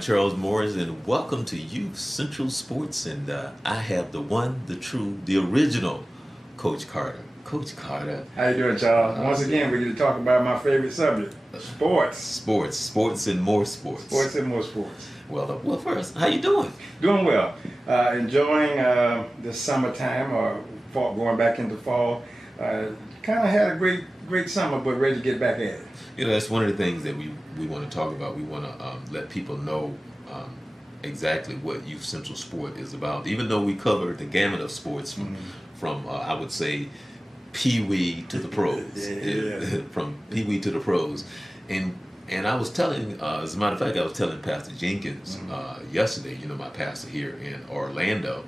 I'm Charles Morris, and welcome to Youth Central Sports. And I have the one, the true, the original Coach Carter. Coach Carter. How you doing, Charles? Once again, we get to talk about my favorite subject, sports. Sports, and more sports. Sports and more sports. Well, first, how you doing? Doing well. Enjoying the summertime or fall, going back into fall. Kind of had a great summer, but ready to get back at it. You know, that's one of the things that we want to talk about. We want to let people know exactly what Youth Central Sport is about. Even though we cover the gamut of sports from I would say, Pee-wee to the pros. Yeah. From Pee-wee to the pros. And I was telling, as a matter of fact, I was telling Pastor Jenkins yesterday, you know, my pastor here in Orlando,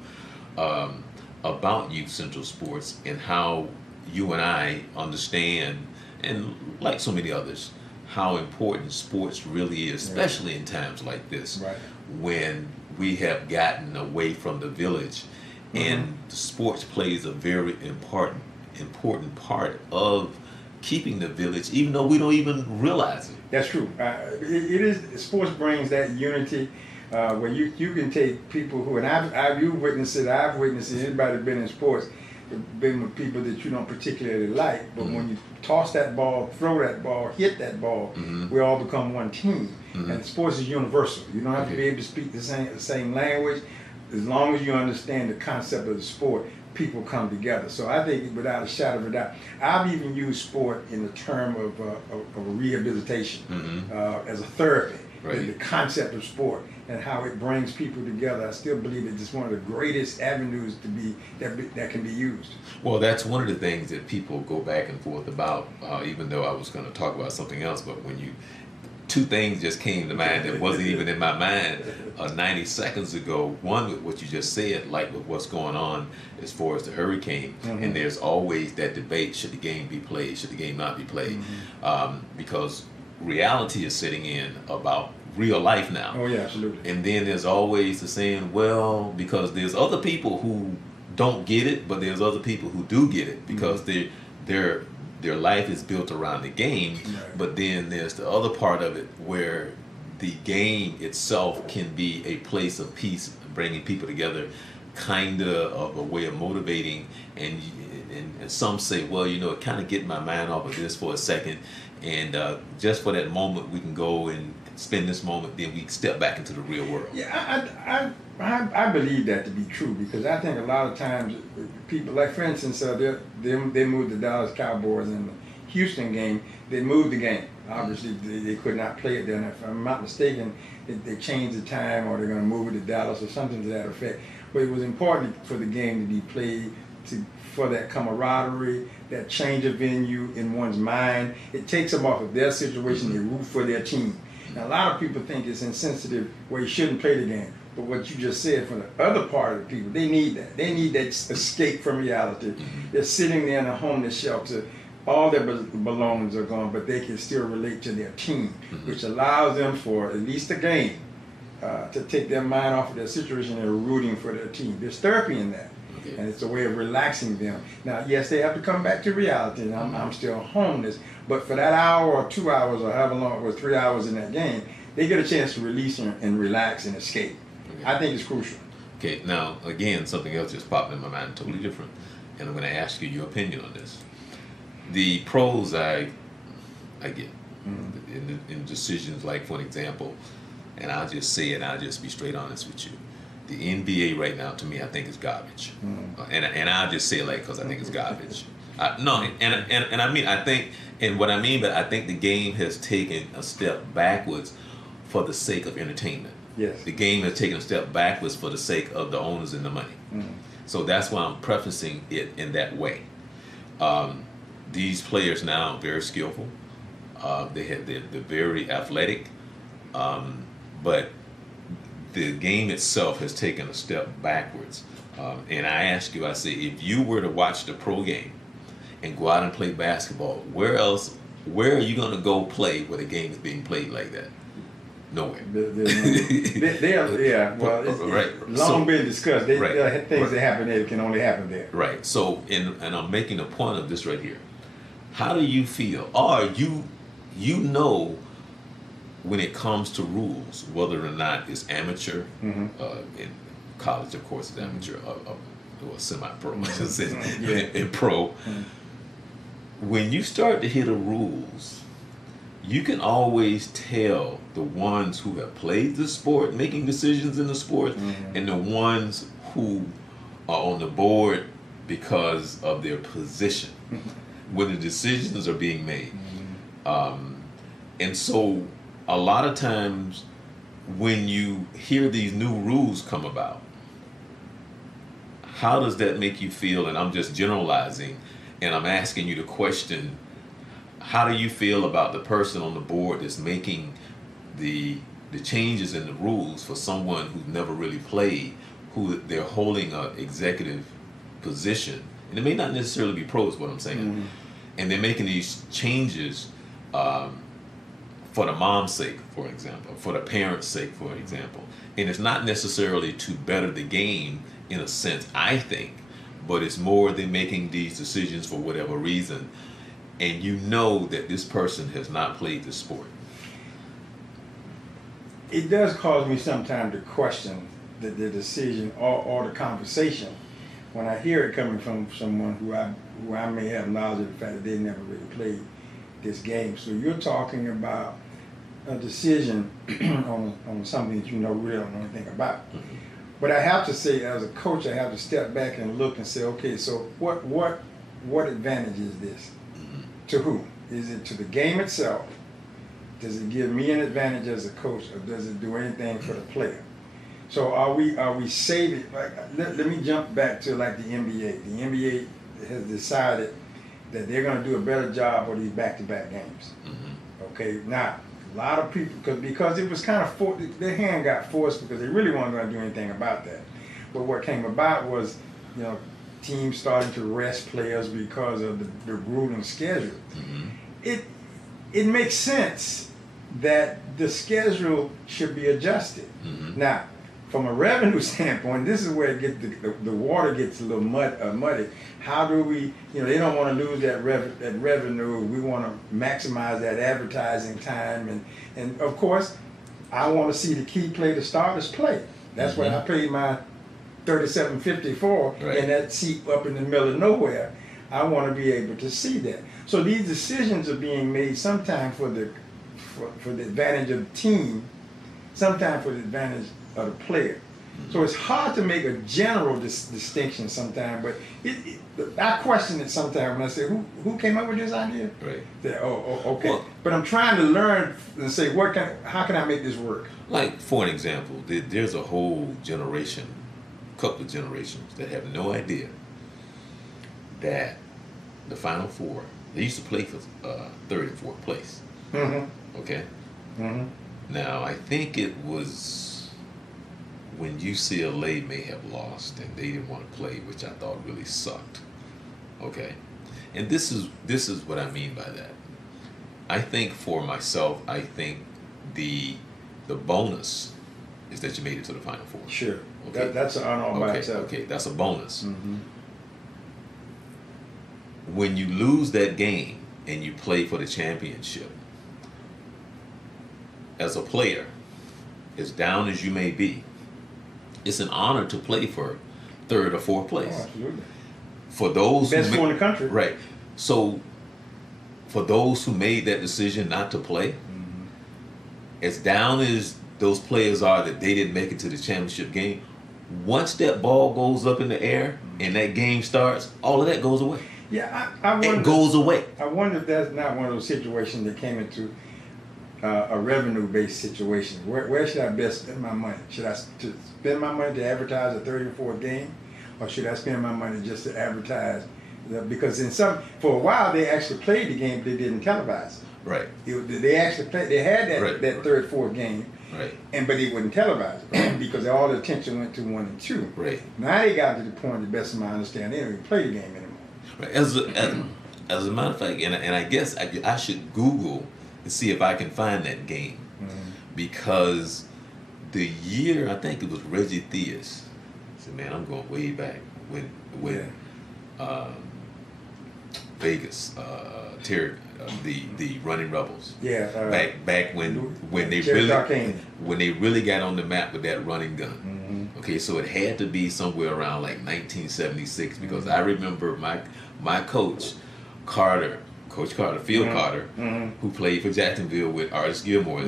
about Youth Central Sports and how you and I understand, and like so many others, how important sports really is, especially in times like this, when we have gotten away from the village, and the sports plays a very important part of keeping the village, even though we don't even realize it. That's true. It is. Sports brings that unity where you can take people who, and I've witnessed it. I've witnessed it. Anybody been in sports, been with people that you don't particularly like, but when you toss that ball, throw that ball, hit that ball, we all become one team. And sports is universal. You don't have to be able to speak the same language. As long as you understand the concept of the sport, people come together. So I think, without a shadow of a doubt, I've even used sport in the term of a rehabilitation, as a therapy. The concept of sport and how it brings people together, I still believe it's one of the greatest avenues that can be used. Well, that's one of the things that people go back and forth about, even though I was going to talk about something else, but when two things just came to mind that wasn't even in my mind 90 seconds ago. One, with what you just said, like with what's going on as far as the hurricane, and there's always that debate, should the game be played, should the game not be played, because reality is setting in about real life now. Oh yeah, absolutely. And then there's always the saying, well, because there's other people who don't get it, but there's other people who do get it, because their life is built around the game, but then there's the other part of it where the game itself can be a place of peace, bringing people together, kind of a way of motivating, and some say, well, you know, it kind of get my mind off of this for a second, and just for that moment we can go and spend this moment, then we step back into the real world. Yeah, I believe that to be true, because I think a lot of times people, like for instance, they moved the Dallas Cowboys in the Houston game. They moved the game. Obviously, they could not play it there. And if I'm not mistaken, they changed the time, or they're going to move it to Dallas or something to that effect. But it was important for the game to be played, for that camaraderie, that change of venue in one's mind. It takes them off of their situation. They root for their team. Now, a lot of people think it's insensitive where you shouldn't play the game. But what you just said, for the other part of the people, they need that. They need that escape from reality. They're sitting there in a homeless shelter. All their belongings are gone, but they can still relate to their team, which allows them, for at least a game, to take their mind off of their situation and rooting for their team. There's therapy in that. And it's a way of relaxing them. Now, yes, they have to come back to reality, and I'm still homeless, but for that hour or 2 hours or however long it was, 3 hours in that game, they get a chance to release and relax and escape. I think it's crucial. Okay, now, again, something else just popped in my mind, totally different, and I'm going to ask you your opinion on this. The pros I get in decisions, like, for an example, and I'll just say it, I'll just be straight honest with you. The NBA right now, to me, I think is garbage, and I'll just say it like, because I think it's garbage. I mean, I think, and what I mean, but I think the game has taken a step backwards for the sake of entertainment. Yes. The game has taken a step backwards for the sake of the owners and the money. So that's why I'm prefacing it in that way. These players now are very skillful. They're very athletic, but the game itself has taken a step backwards. And I ask you, I say, if you were to watch the pro game and go out and play basketball, where are you going to go play where the game is being played like that? Nowhere. They are, yeah, well, it's long been discussed. There are things that happen there that can only happen there. Right. So, and I'm making a point of this right here. How do you feel? Or you know when it comes to rules, whether or not it's amateur, in college, of course, it's amateur, or semi-pro, in pro. When you start to hear the rules, you can always tell the ones who have played the sport, making decisions in the sport, and the ones who are on the board because of their position when the decisions are being made. And so a lot of times when you hear these new rules come about, how does that make you feel? And I'm just generalizing, and I'm asking you to question, how do you feel about the person on the board that's making the changes in the rules for someone who's never really played, who they're holding an executive position, and it may not necessarily be pro, is what I'm saying, and they're making these changes for the mom's sake, for example, for the parents' sake, for example, and it's not necessarily to better the game in a sense, I think, but it's more than making these decisions for whatever reason, and you know that this person has not played the sport. It does cause me sometimes to question the decision or the conversation when I hear it coming from someone who I may have knowledge of the fact that they never really played this game. So you're talking about a decision on something that you really don't know anything about. But I have to say, as a coach, I have to step back and look and say, okay, so what advantage is this? To who? Is it to the game itself? Does it give me an advantage as a coach, or does it do anything for the player? So are we saving? Like, let me jump back to like the NBA. The NBA has decided that they're going to do a better job of these back-to-back games. Okay, now a lot of people, because it was kind of their hand got forced because they really weren't going to do anything about that. But what came about was, teams starting to rest players because of the grueling schedule. It makes sense that the schedule should be adjusted. Now, from a revenue standpoint, this is where it gets the water gets a little muddy. How do we, they don't want to lose that revenue. We want to maximize that advertising time, and of course, I want to see the key play, the starters play. That's why I played my 3754 in that seat up in the middle of nowhere. I want to be able to see that. So these decisions are being made sometimes for the advantage of the team, sometimes for the advantage of the player. So it's hard to make a general distinction sometimes, but I question it sometimes when I say, who came up with this idea? Right. Okay. Well, but I'm trying to learn and say, how can I make this work? Like, for an example, there's a whole generation, couple of generations, that have no idea that the Final Four, they used to play for third and fourth place. Okay? Now, I think it was when UCLA may have lost and they didn't want to play, which I thought really sucked. Okay? And this is what I mean by that. I think for myself, I think the bonus is that you made it to the Final Four. Sure. Okay? That's an honor by itself. Okay, that's a bonus. When you lose that game and you play for the championship, as a player, as down as you may be, it's an honor to play for third or fourth place. Oh, absolutely. For those best four in the country. Right. So for those who made that decision not to play, as down as those players are that they didn't make it to the championship game, once that ball goes up in the air and that game starts, all of that goes away. Yeah, I wonder, it goes away. I wonder if that's not one of those situations that came into a revenue-based situation. Where should I best spend my money? Should I spend my money to advertise a 34th game, or should I spend my money just to advertise? Because for a while they actually played the game, but they didn't televise it. Right. They actually played. They had that third, fourth game. Right. But they wouldn't televise it because all the attention went to 1 and 2. Right. Now they got to the point, the best of my understanding, they don't even play the game anymore. Right. As a matter of fact, and I guess I should Google and see if I can find that game, because the year, I think it was Reggie Theus. I said, man, I'm going way back when Vegas, the Running Rebels. Yeah. Back when they really got on the map with that running gun. Mm-hmm. Okay, so it had to be somewhere around like 1976 because I remember my coach Carter, Coach Carter, Phil Carter, who played for Jacksonville with Artis Gilmore.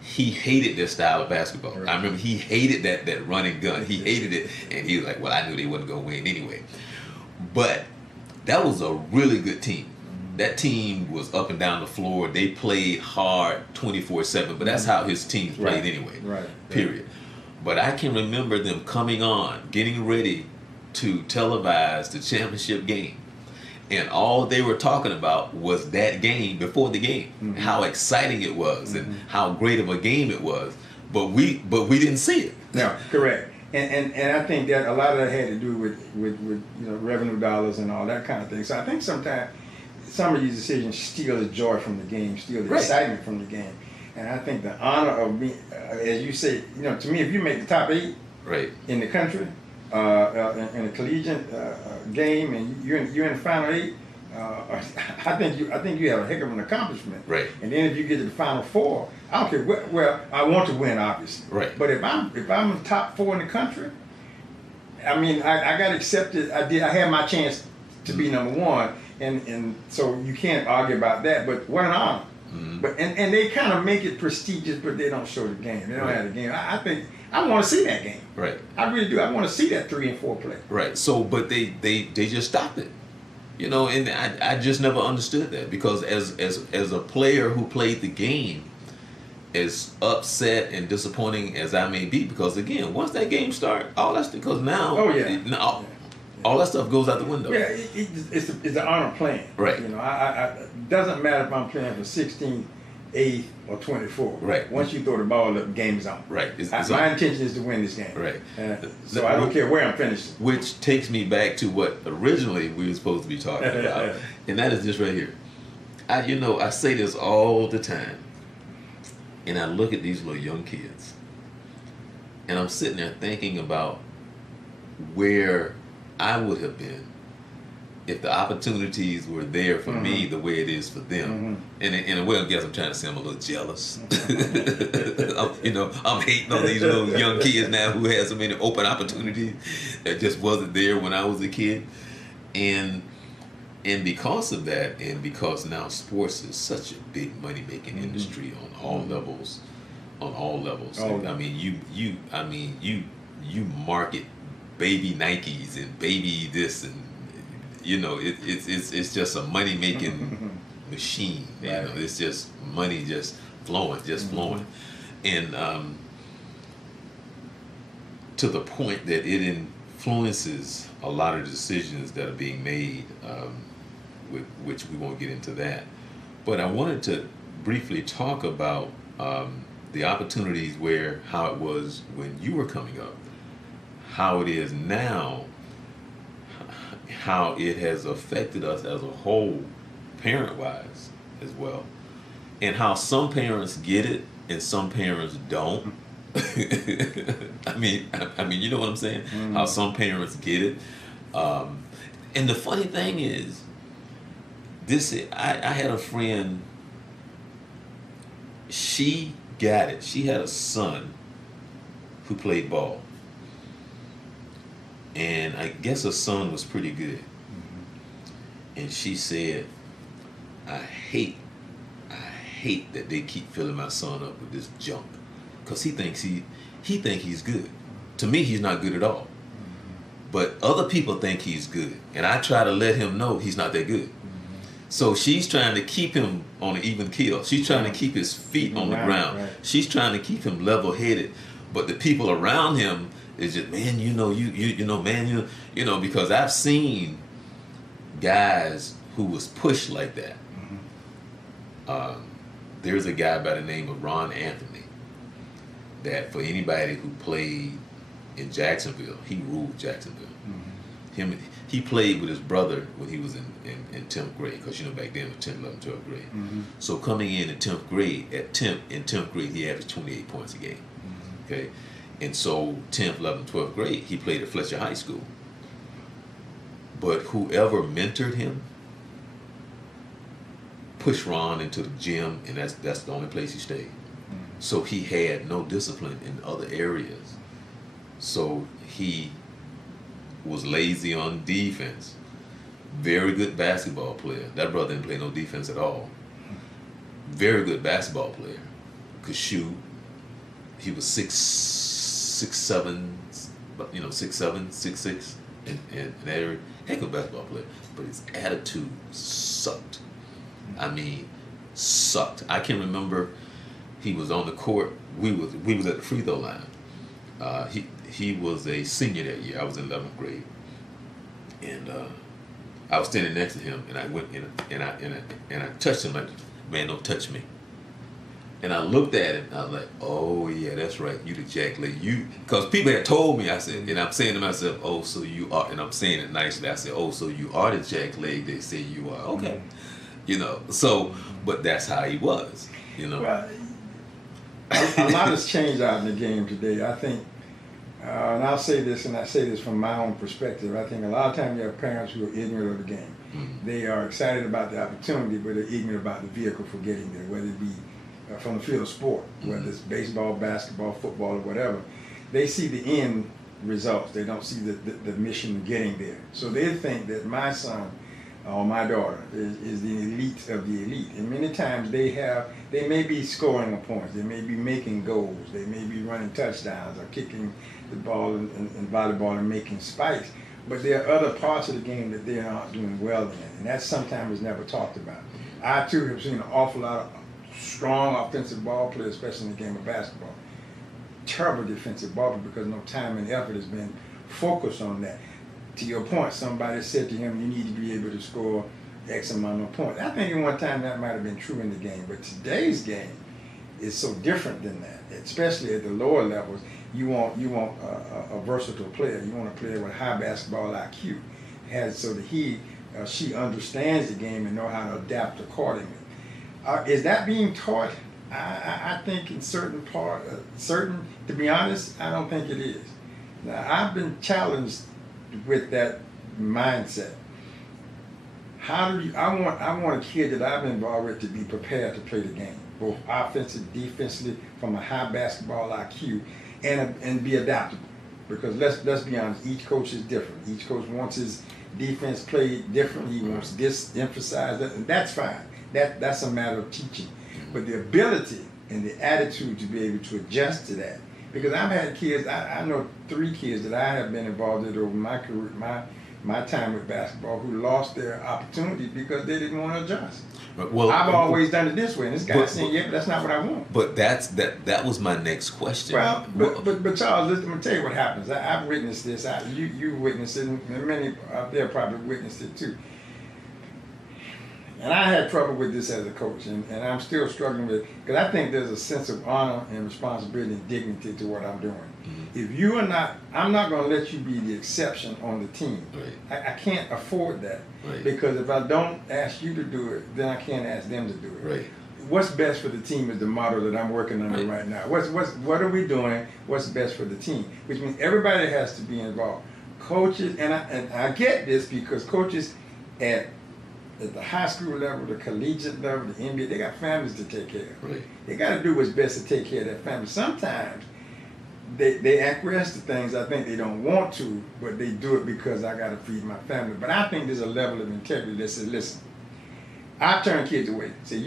He hated their style of basketball. Right. I remember he hated that running gun. He hated it, and he was like, "Well, I knew they wasn't gonna win anyway." But that was a really good team. That team was up and down the floor. They played hard 24/7, but that's how his teams played anyway. Right. Period. But I can remember them coming on, getting ready to televise the championship game. And all they were talking about was that game before the game, how exciting it was and how great of a game it was. But we didn't see it. No, correct. And I think that a lot of that had to do with revenue dollars and all that kind of thing. So I think sometimes some of these decisions steal the joy from the game, steal the excitement from the game. And I think the honor of being, as you say, to me, if you make the top 8 in the country in a collegiate game and you're in the final 8, I think you have a heck of an accomplishment. Right. And then if you get to the final 4, I don't care. Well, I want to win, obviously. Right. But if I'm the top 4 in the country, I mean, I got accepted. I had my chance to be number 1, and so you can't argue about that. But what an honor. But and they kind of make it prestigious, but they don't show the game. They don't have the game. I think I want to see that game. Right. I really do. I want to see that 3 and 4 play. Right. So, but they just stopped it. And I just never understood that because as a player who played the game, as upset and disappointing as I may be, because again, once that game starts, all that's because now, all that stuff goes out the window. Yeah, it's an honor playing. Right. It doesn't matter if I'm playing for 16, 8, or 24. Right. Once you throw the ball up, the game's on. Right. My intention is to win this game. Right. So I don't care where I'm finishing. Which takes me back to what originally we were supposed to be talking about, and that is this right here. I say this all the time, and I look at these little young kids, and I'm sitting there thinking about where I would have been if the opportunities were there for me the way it is for them. And in a way, I guess I'm trying to say I'm a little jealous. I'm hating on these little young kids now who have so many open opportunities that just wasn't there when I was a kid. And because of that, and because now sports is such a big money making industry on all levels, Oh. I mean, you market baby Nikes and baby this, and it's just a money making machine. It's just money just flowing, and to the point that it influences a lot of decisions that are being made, with which we won't get into that. But I wanted to briefly talk about the opportunities how it was when you were coming up, how it is now, how it has affected us as a whole, parent-wise as well, and how some parents get it and some parents don't. I mean, you know what I'm saying? How some parents get it, and the funny thing is, I had a friend. She got it. She had a son who played ball. And I guess her son was pretty good. And she said, I hate that they keep filling my son up with this junk. Because he thinks he's good. To me, he's not good at all. But other people think he's good. And I try to let him know he's not that good. So she's trying to keep him on an even keel. She's trying to keep his feet on the ground. Right. She's trying to keep him level-headed. But the people around him is just, man, because I've seen guys who was pushed like that. There's a guy by the name of Ron Anthony that for anybody who played in Jacksonville, he ruled Jacksonville. He played with his brother when he was in 10th grade, because back then it was 10th, 11th, 12th grade. So coming in 10th grade, in 10th grade he averaged 28 points a game. Okay, and so 10th, 11th, 12th grade he played at Fletcher High School. But whoever mentored him push Ron into the gym, and that's the only place he stayed. So he had no discipline in other areas. So he was lazy on defense. Very good basketball player. That brother didn't play no defense at all. Very good basketball player. Could shoot. He was 6'7", 6'6", and every heck of a basketball player. But his attitude sucked. I mean, sucked. I can remember he was on the court. We was at the free throw line. He was a senior that year. I was in 11th grade, and I was standing next to him, and I went in and I touched him like, man, don't touch me. And I looked at him, and I was like, oh yeah, that's right, you the jack leg. Because people had told me, I said, and I'm saying to myself, oh, so you are, and I'm saying it nicely. I said, oh, so you are the jack leg they say you are. Okay. So, but that's how he was, Well, a lot has changed out in the game today. I think, and I'll say this, and I say this from my own perspective, I think a lot of times you have parents who are ignorant of the game. Mm-hmm. They are excited about the opportunity, but they're ignorant about the vehicle for getting there, whether it be from the field of sport, whether it's baseball, basketball, football, or whatever. They see the end results. They don't see the mission of getting there. So they think that my son or my daughter is the elite of the elite. And many times they may be scoring points, they may be making goals, they may be running touchdowns or kicking the ball in volleyball and making spikes. But there are other parts of the game that they are not doing well in, and that sometimes is never talked about. I too have seen an awful lot of strong offensive ball players, especially in the game of basketball. Terrible defensive ball players because no time and effort has been focused on that. To your point, somebody said to him, you need to be able to score X amount of points. I think at one time that might have been true in the game, but today's game is so different than that, especially at the lower levels. You want a versatile player. You want a player with high basketball IQ, so that he or she understands the game and know how to adapt accordingly. Is that being taught? I think in certain part, to be honest, I don't think it is. Now, I've been challenged with that mindset. I want a kid that I've been involved with to be prepared to play the game, both offensively, defensively, from a high basketball IQ, and be adaptable. Because let's be honest, each coach is different. Each coach wants his defense played differently. He wants this emphasized, and that's fine. That's a matter of teaching. But the ability and the attitude to be able to adjust to that. Because I've had kids, I know 3 kids that I have been involved with over my career, my time with basketball, who lost their opportunity because they didn't want to adjust. Well, I've always done it this way, and this guy's saying, yeah, but that's not what I want. But that was my next question. Well, but Charles, let me tell you what happens. I've witnessed this. You witnessed it, and many out there probably witnessed it too. And I had trouble with this as a coach, and I'm still struggling with it, because I think there's a sense of honor and responsibility and dignity to what I'm doing. Mm-hmm. If you are not, I'm not going to let you be the exception on the team. Right. I can't afford that. Right. Because if I don't ask you to do it, then I can't ask them to do it. Right. What's best for the team is the motto that I'm working on right now. What are we doing? What's best for the team? Which means everybody has to be involved. Coaches, and I get this because coaches at the high school level, the collegiate level, the NBA, they got families to take care of. Right. They got to do what's best to take care of their family. Sometimes they acquiesce to things I think they don't want to, but they do it because I got to feed my family. But I think there's a level of integrity that says, listen, I turn kids away. Say,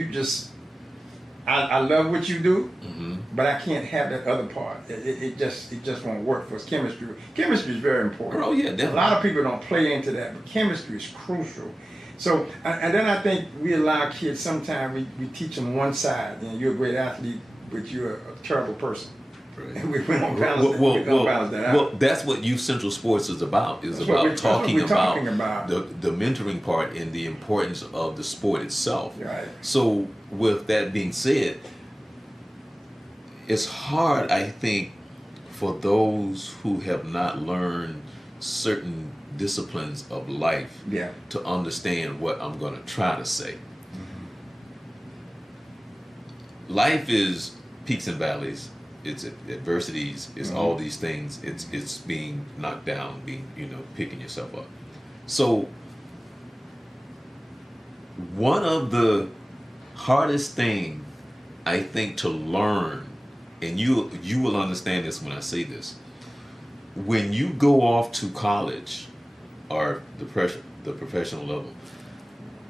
I love what you do, mm-hmm. but I can't have that other part. It just won't work for us. Chemistry is very important. Oh yeah, definitely. A lot of people don't play into that, but chemistry is crucial. So, and then I think we allow kids, sometimes we teach them one side. You're a great athlete, but you're a terrible person. Right. And we don't balance that out. Well, that's what Youth Central Sports is about. Is about talking about the mentoring part and the importance of the sport itself. Right. So, with that being said, it's hard, I think, for those who have not learned certain disciplines of life to understand what I'm going to try to say. Mm-hmm. Life is peaks and valleys. It's adversities. It's mm-hmm. all these things. It's being knocked down, picking yourself up. So one of the hardest thing I think to learn, and you will understand this when I say this. When you go off to college or the professional level,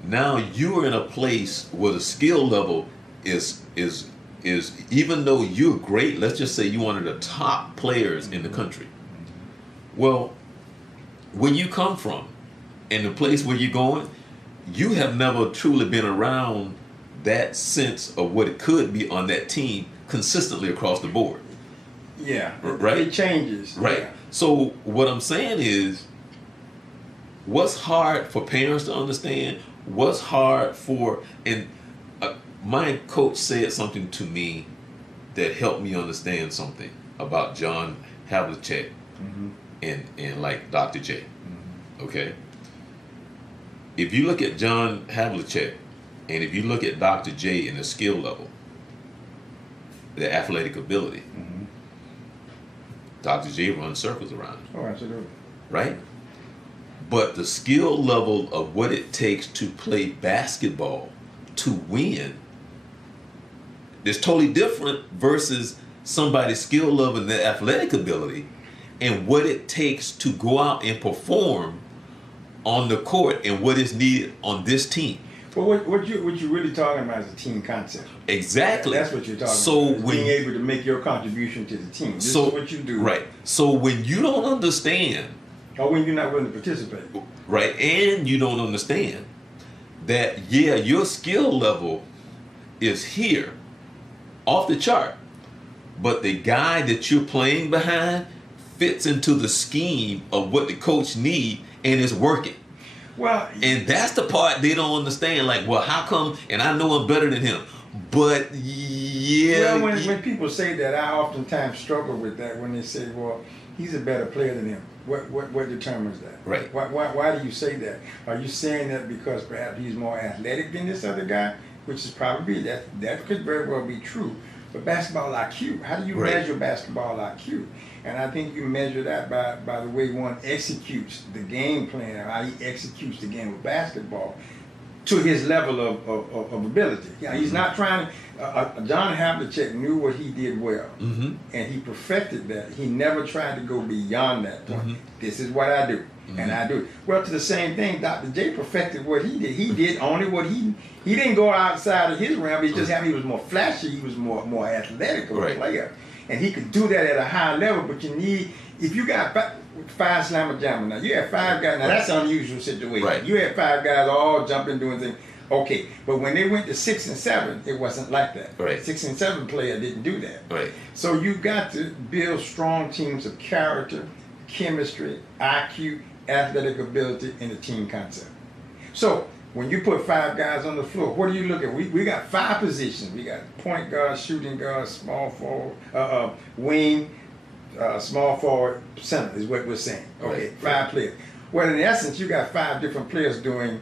now you are in a place where the skill level is even though you're great, let's just say you're one of the top players in the country. Well, where you come from and the place where you're going, you have never truly been around that sense of what it could be on that team consistently across the board. Yeah, right? It changes. Right. Yeah. So what I'm saying is, what's hard for parents to understand, what's hard for, and my coach said something to me that helped me understand something about John Havlicek and like Dr. J. Okay? If you look at John Havlicek and if you look at Dr. J in the skill level, the athletic ability, Dr. J runs circles around him. Oh, absolutely. Right? But the skill level of what it takes to play basketball to win is totally different versus somebody's skill level and their athletic ability and what it takes to go out and perform on the court and what is needed on this team. Well, what you really talking about is a team concept. Exactly. That's what you're talking so about. Being able to make your contribution to the team. This is what you do. Right. So when you don't understand, or when you're not willing to participate, right, and you don't understand that, yeah, your skill level is here, off the chart, but the guy that you're playing behind fits into the scheme of what the coach need and is working. Well, and that's the part they don't understand. Like, well, how come? And I know I'm better than him, but yeah. Well, when people say that, I oftentimes struggle with that when they say, "Well, he's a better player than him." What determines that? Right. Why do you say that? Are you saying that because perhaps he's more athletic than this other guy? Which is probably that could very well be true. But basketball IQ, how do you measure basketball IQ? And I think you measure that by the way one executes the game plan, how he executes the game of basketball to his level of ability. Yeah, he's not trying to, John Havlicek knew what he did well, and he perfected that. He never tried to go beyond that point. This is what I do, and I do it. Well, to the same thing, Dr. J perfected what he did. He did only what he didn't go outside of his realm. He just happened he was more flashy, he was more athletic of a player. And he could do that at a high level, but you need, if you got five slammer jammer now, you have five guys, now that's an unusual situation. Right. You had five guys all jumping, doing things. Okay, but when they went to 6 and 7, it wasn't like that. Right. 6 and 7 player didn't do that. Right. So you got to build strong teams of character, chemistry, IQ, athletic ability, and a team concept. So when you put five guys on the floor, what do you look at? We got 5 positions. We got point guard, shooting guard, small forward, wing, small forward, center is what we're saying. Okay, 5 players. Well, in essence, you got 5 different players doing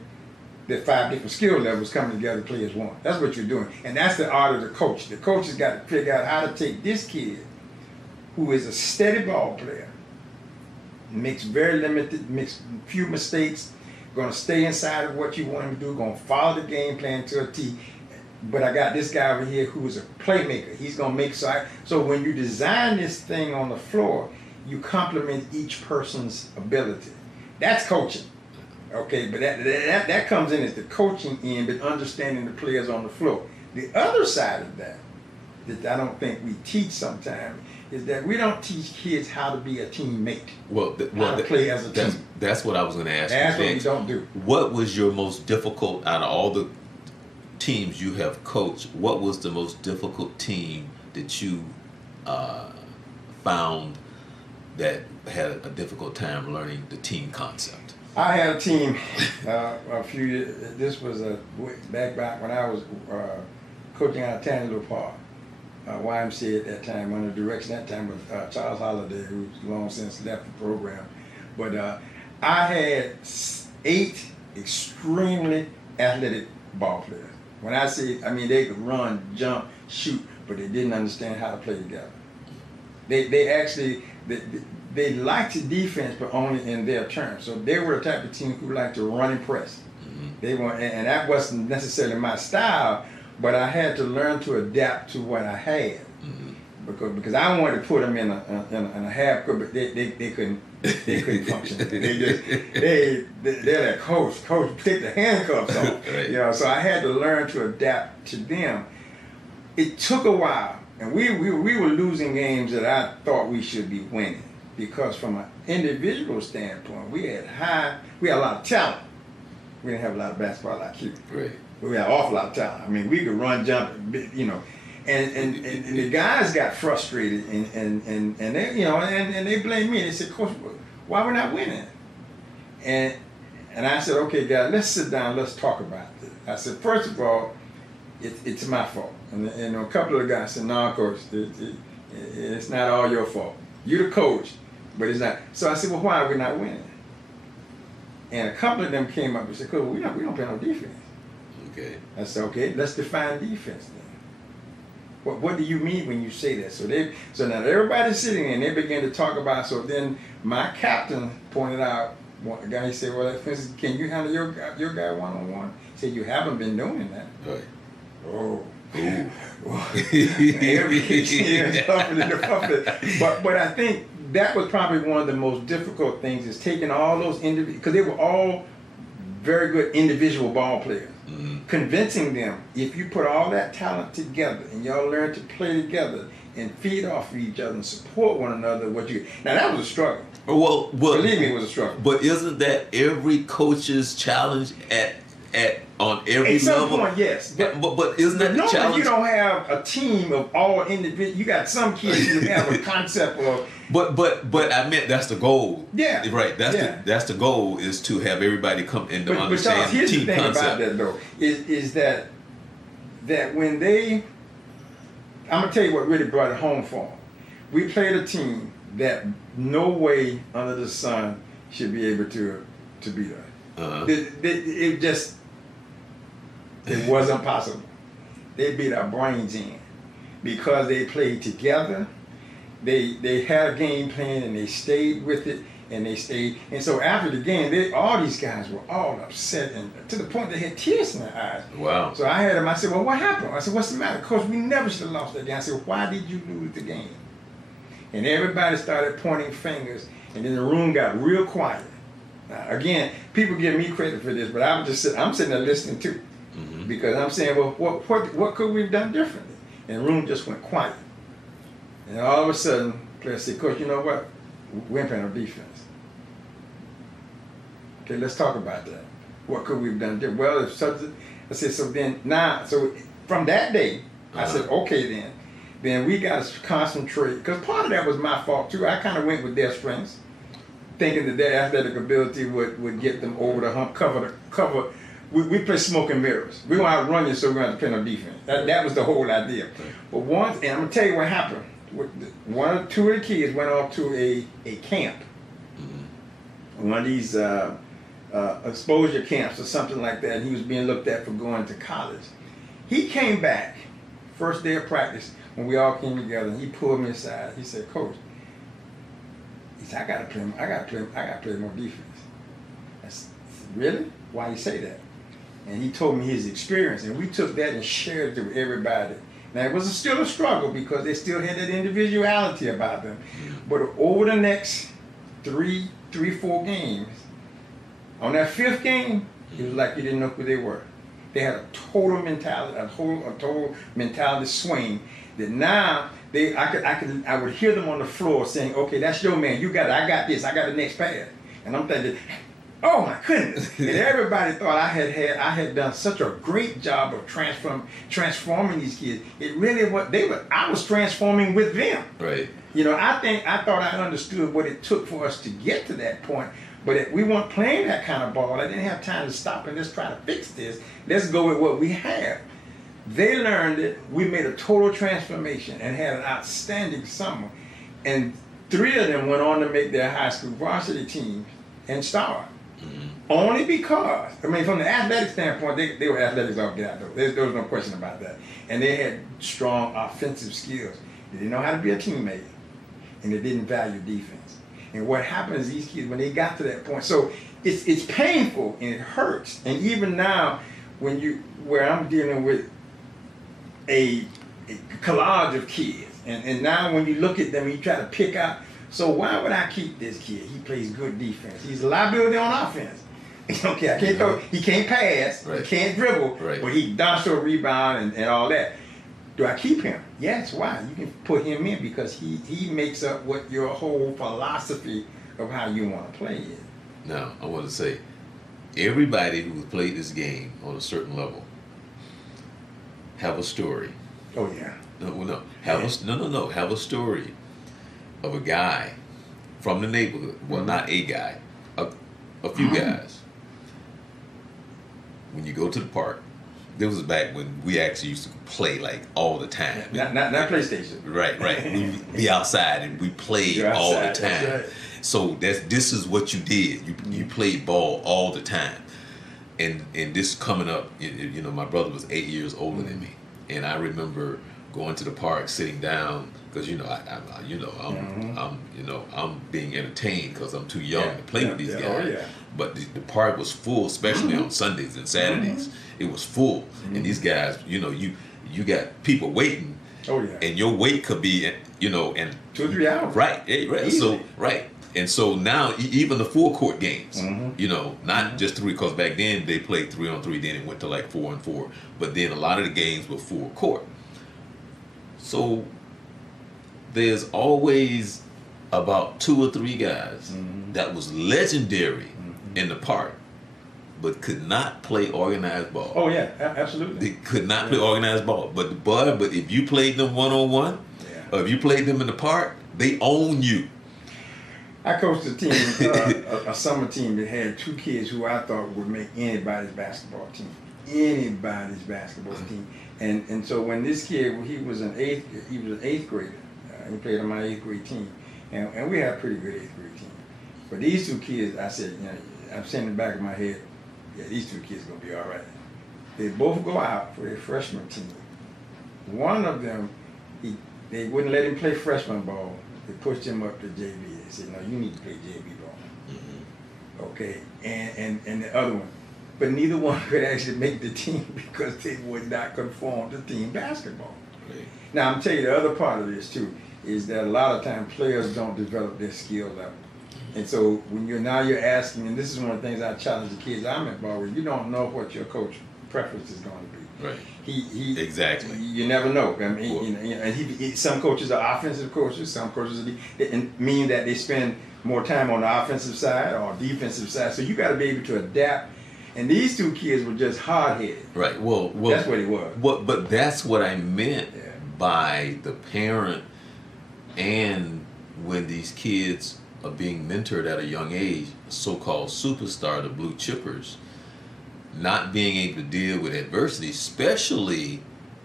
the 5 different skill levels coming together to play as one. That's what you're doing. And that's the art of the coach. The coach has got to figure out how to take this kid who is a steady ball player, makes few mistakes, going to stay inside of what you want him to do, going to follow the game plan to a T. But I got this guy over here who is a playmaker. He's going to make so when you design this thing on the floor, you complement each person's ability. That's coaching. Okay, but that comes in as the coaching end, but understanding the players on the floor. The other side of that I don't think we teach sometimes, is that we don't teach kids how to be a teammate. How to play as a team. That's what I was going to ask That's you. What we don't do. What was your most difficult, out of all the teams you have coached, what was the most difficult team that you found that had a difficult time learning the team concept? I had a team a few years, this was back when I was coaching out of Tannehill Park. YMCA at that time, under the direction at that time was Charles Holliday, who's long since left the program. But I had 8 extremely athletic ball players. When I say, I mean, they could run, jump, shoot, but they didn't understand how to play together. They liked the defense, but only in their terms. So they were a type of team who liked to run and press. They weren't, and that wasn't necessarily my style. but I had to learn to adapt to what I had. Mm-hmm. Because I wanted to put them in a half court, but they couldn't function. They're that coach, take the handcuffs off. Right. You know, so I had to learn to adapt to them. It took a while, and we were losing games that I thought we should be winning, because from an individual standpoint, we had a lot of talent. We didn't have a lot of basketball IQ. Right. We had an awful lot of talent. I mean, we could run, jump, you know. And the guys got frustrated and they, you know, and they blamed me. They said, Coach, why we're not winning? And I said, okay, guys, let's sit down, let's talk about this. I said, first of all, it's my fault. And a couple of the guys said, no, Coach, it's not all your fault. You're the coach, but it's not. So I said, well, why are we not winning? And a couple of them came up and said, Coach, we don't play no defense. Okay. I said, okay, let's define defense then. What do you mean when you say that? So now everybody's sitting there and they begin to talk about. So then my captain pointed out, one guy, he said, well, for instance, can you handle your guy one-on-one? He said, you haven't been doing that. Right. Oh. Every kid but I think that was probably one of the most difficult things, is taking all those individuals, because they were all very good individual ball players. Mm-hmm. Convincing them, if you put all that talent together and y'all learn to play together and feed off of each other and support one another, now that was a struggle. Well, believe me, it was a struggle. But isn't that every coach's challenge on every at some level? point, yes. But isn't that the challenge? You don't have a team of all individuals. You got some kids who have a concept of. But I meant that's the goal. Yeah. Right. That's the goal, is to have everybody come in to understand here's team the thing concept. about that though, is that when they, I'm gonna tell you what really brought it home for them. We played a team that no way under the sun should be able to beat us. Uh-huh. It wasn't possible. They beat our brains in because they played together. They had a game plan and they stayed with it, and they stayed. And so after the game, all these guys were all upset, and to the point they had tears in their eyes. Wow. So I had them. I said, well, what happened? I said, what's the matter? Coach, we never should have lost that game. I said, why did you lose the game? And everybody started pointing fingers, and then the room got real quiet. Now, again, people give me credit for this, but I'm sitting there listening too. Mm-hmm. Because I'm saying, well, what could we have done differently? And the room just went quiet. And all of a sudden, players said, Coach, you know what? We ain't playing no defense. Okay, let's talk about that. What could we have done different? Well, I said, so from that day, I said, okay then we got to concentrate, because part of that was my fault too. I kind of went with their strengths, thinking that their athletic ability would get them over the hump, cover. We play smoke and mirrors. We want to outrun you, so we're going to play no defense. That was the whole idea. But once, and I'm going to tell you what happened. One or two of the kids went off to a camp. Mm-hmm. One of these exposure camps or something like that, and he was being looked at for going to college. He came back, first day of practice, when we all came together, and he pulled me aside. He said, Coach, he said, I gotta play more defense. I said, really? Why you say that? And he told me his experience, and we took that and shared it with everybody. Now, it was still a struggle because they still had that individuality about them. But over the next three, 4 games, on that 5th game, it was like you didn't know who they were. They had a total mentality, a total mentality swing that now I would hear them on the floor saying, okay, that's your man, you got it, I got this, I got the next pass. And I'm thinking, oh my goodness! And everybody thought I had done such a great job of transforming these kids. It really I was transforming with them. Right. You know, I thought I understood what it took for us to get to that point, but we weren't playing that kind of ball. I didn't have time to stop and just try to fix this. Let's go with what we have. They learned it. We made a total transformation and had an outstanding summer. And 3 of them went on to make their high school varsity teams and star. Mm-hmm. Only because, I mean, from the athletic standpoint, they were athletics off the out. There was no question about that. And they had strong offensive skills. They didn't know how to be a teammate, and they didn't value defense. And what happens, these kids, when they got to that point, so it's painful and it hurts. And even now, where I'm dealing with a collage of kids. And now when you look at them, you try to pick out, so why would I keep this kid? He plays good defense. He's a liability on offense. Okay, I can't throw, he can't pass, right. He can't dribble, right. but he does a rebound and all that. Do I keep him? Yes, why? You can put him in because he makes up what your whole philosophy of how you want to play is. Now, I want to say, everybody who has played this game on a certain level have a story. Oh, yeah. No. Have a story of a guy from the neighborhood. Well, not a guy, a few guys. When you go to the park, this was back when we actually used to play like all the time. Not PlayStation. Right. We'd be outside and we played all the time. Right. So this is what you did. You played ball all the time. And this coming up, you know, my brother was 8 years older than me, and I remember going to the park, sitting down, because I'm being entertained because I'm too young to play with these guys. Oh, yeah. But the park was full, especially on Sundays and Saturdays. It was full, and these guys, you got people waiting. Oh yeah. And your wait could be, and 2 or 3 hours. Right. So right. And so now, even the full court games, not just 3, because back then they played 3-on-3, then it went to like 4-on-4. But then a lot of the games were full court. So there's always about 2 or 3 guys that was legendary in the park, but could not play organized ball. Oh yeah, absolutely. They could not play organized ball. But if you played them one-on-one, or if you played them in the park, they own you. I coached a team, a summer team that had 2 kids who I thought would make anybody's basketball team. And so when this kid, he was an eighth grader. He played on my 8th grade team, and we had a pretty good 8th grade team. But these 2 kids, I said, I'm saying in the back of my head, yeah, these 2 kids are gonna be all right. They both go out for their freshman team. One of them, they wouldn't let him play freshman ball. They pushed him up to JV. They said, no, you need to play JV ball. Okay, and the other one. But neither one could actually make the team because they would not conform to team basketball. Right. Now, I'm telling you the other part of this too, is that a lot of times players don't develop their skill level. And so when you're asking, and this is one of the things I challenge the kids I'm involved with, you don't know what your coach preference is going to be. Right. He exactly. You never know. I mean, and some coaches are offensive coaches, some coaches mean that they spend more time on the offensive side or defensive side. So you got to be able to adapt. And these 2 kids were just hard-headed. Right. Well, that's what it was. But that's what I meant by the parent, and when these kids are being mentored at a young age, so-called superstar, the blue chippers, not being able to deal with adversity, especially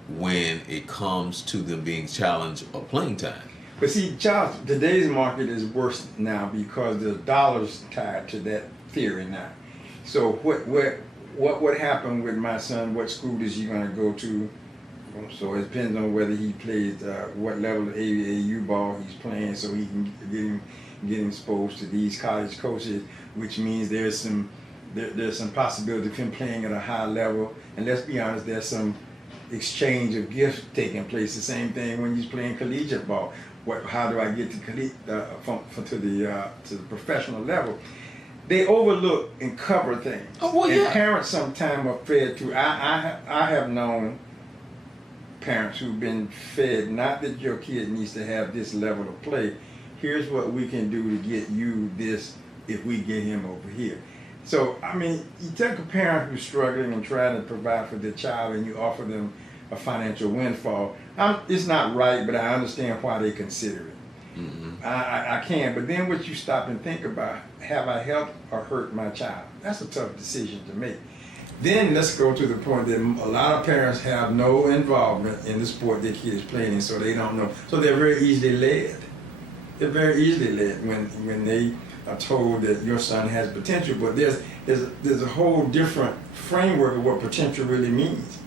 when it comes to them being challenged or playing time. But see, Charles, today's market is worse now because there's dollars tied to that theory now. So what would happen with my son? What school is he going to go to? So it depends on whether he plays what level of AAU ball he's playing, so he can get exposed to these college coaches, which means there's some possibility of him playing at a high level. And let's be honest, there's some exchange of gifts taking place. The same thing when he's playing collegiate ball. How do I get to the professional level? They overlook and cover things. Oh, well, and parents sometimes are fed to. I have known parents who've been fed, not that your kid needs to have this level of play. Here's what we can do to get you this if we get him over here. So, I mean, you take a parent who's struggling and trying to provide for their child and you offer them a financial windfall. It's not right, but I understand why they consider it. I can, but then what you stop and think about, have I helped or hurt my child? That's a tough decision to make. Then let's go to the point that a lot of parents have no involvement in the sport their kid is playing in, so they don't know. So they're very easily led. They're very easily led when they are told that your son has potential, but there's a whole different framework of what potential really means.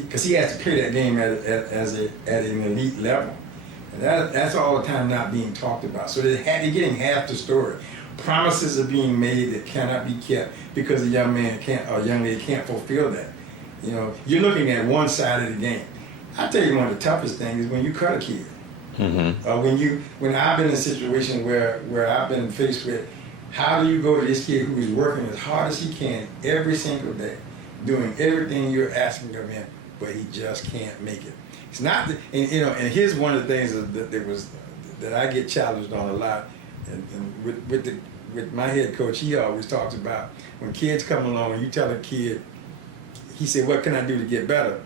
Because he has to play that game at an elite level. And that's all the time not being talked about. So they're getting half the story. Promises are being made that cannot be kept because a young man can't or young lady can't fulfill that. You're looking at one side of the game. I tell you, one of the toughest things is when you cut a kid. When I've been in a situation where I've been faced with, how do you go to this kid who is working as hard as he can every single day, doing everything you're asking of him, but he just can't make it. It's not, and here's one of the things that I get challenged on a lot, and with my head coach, he always talks about when kids come along and you tell a kid, he said, "What can I do to get better?"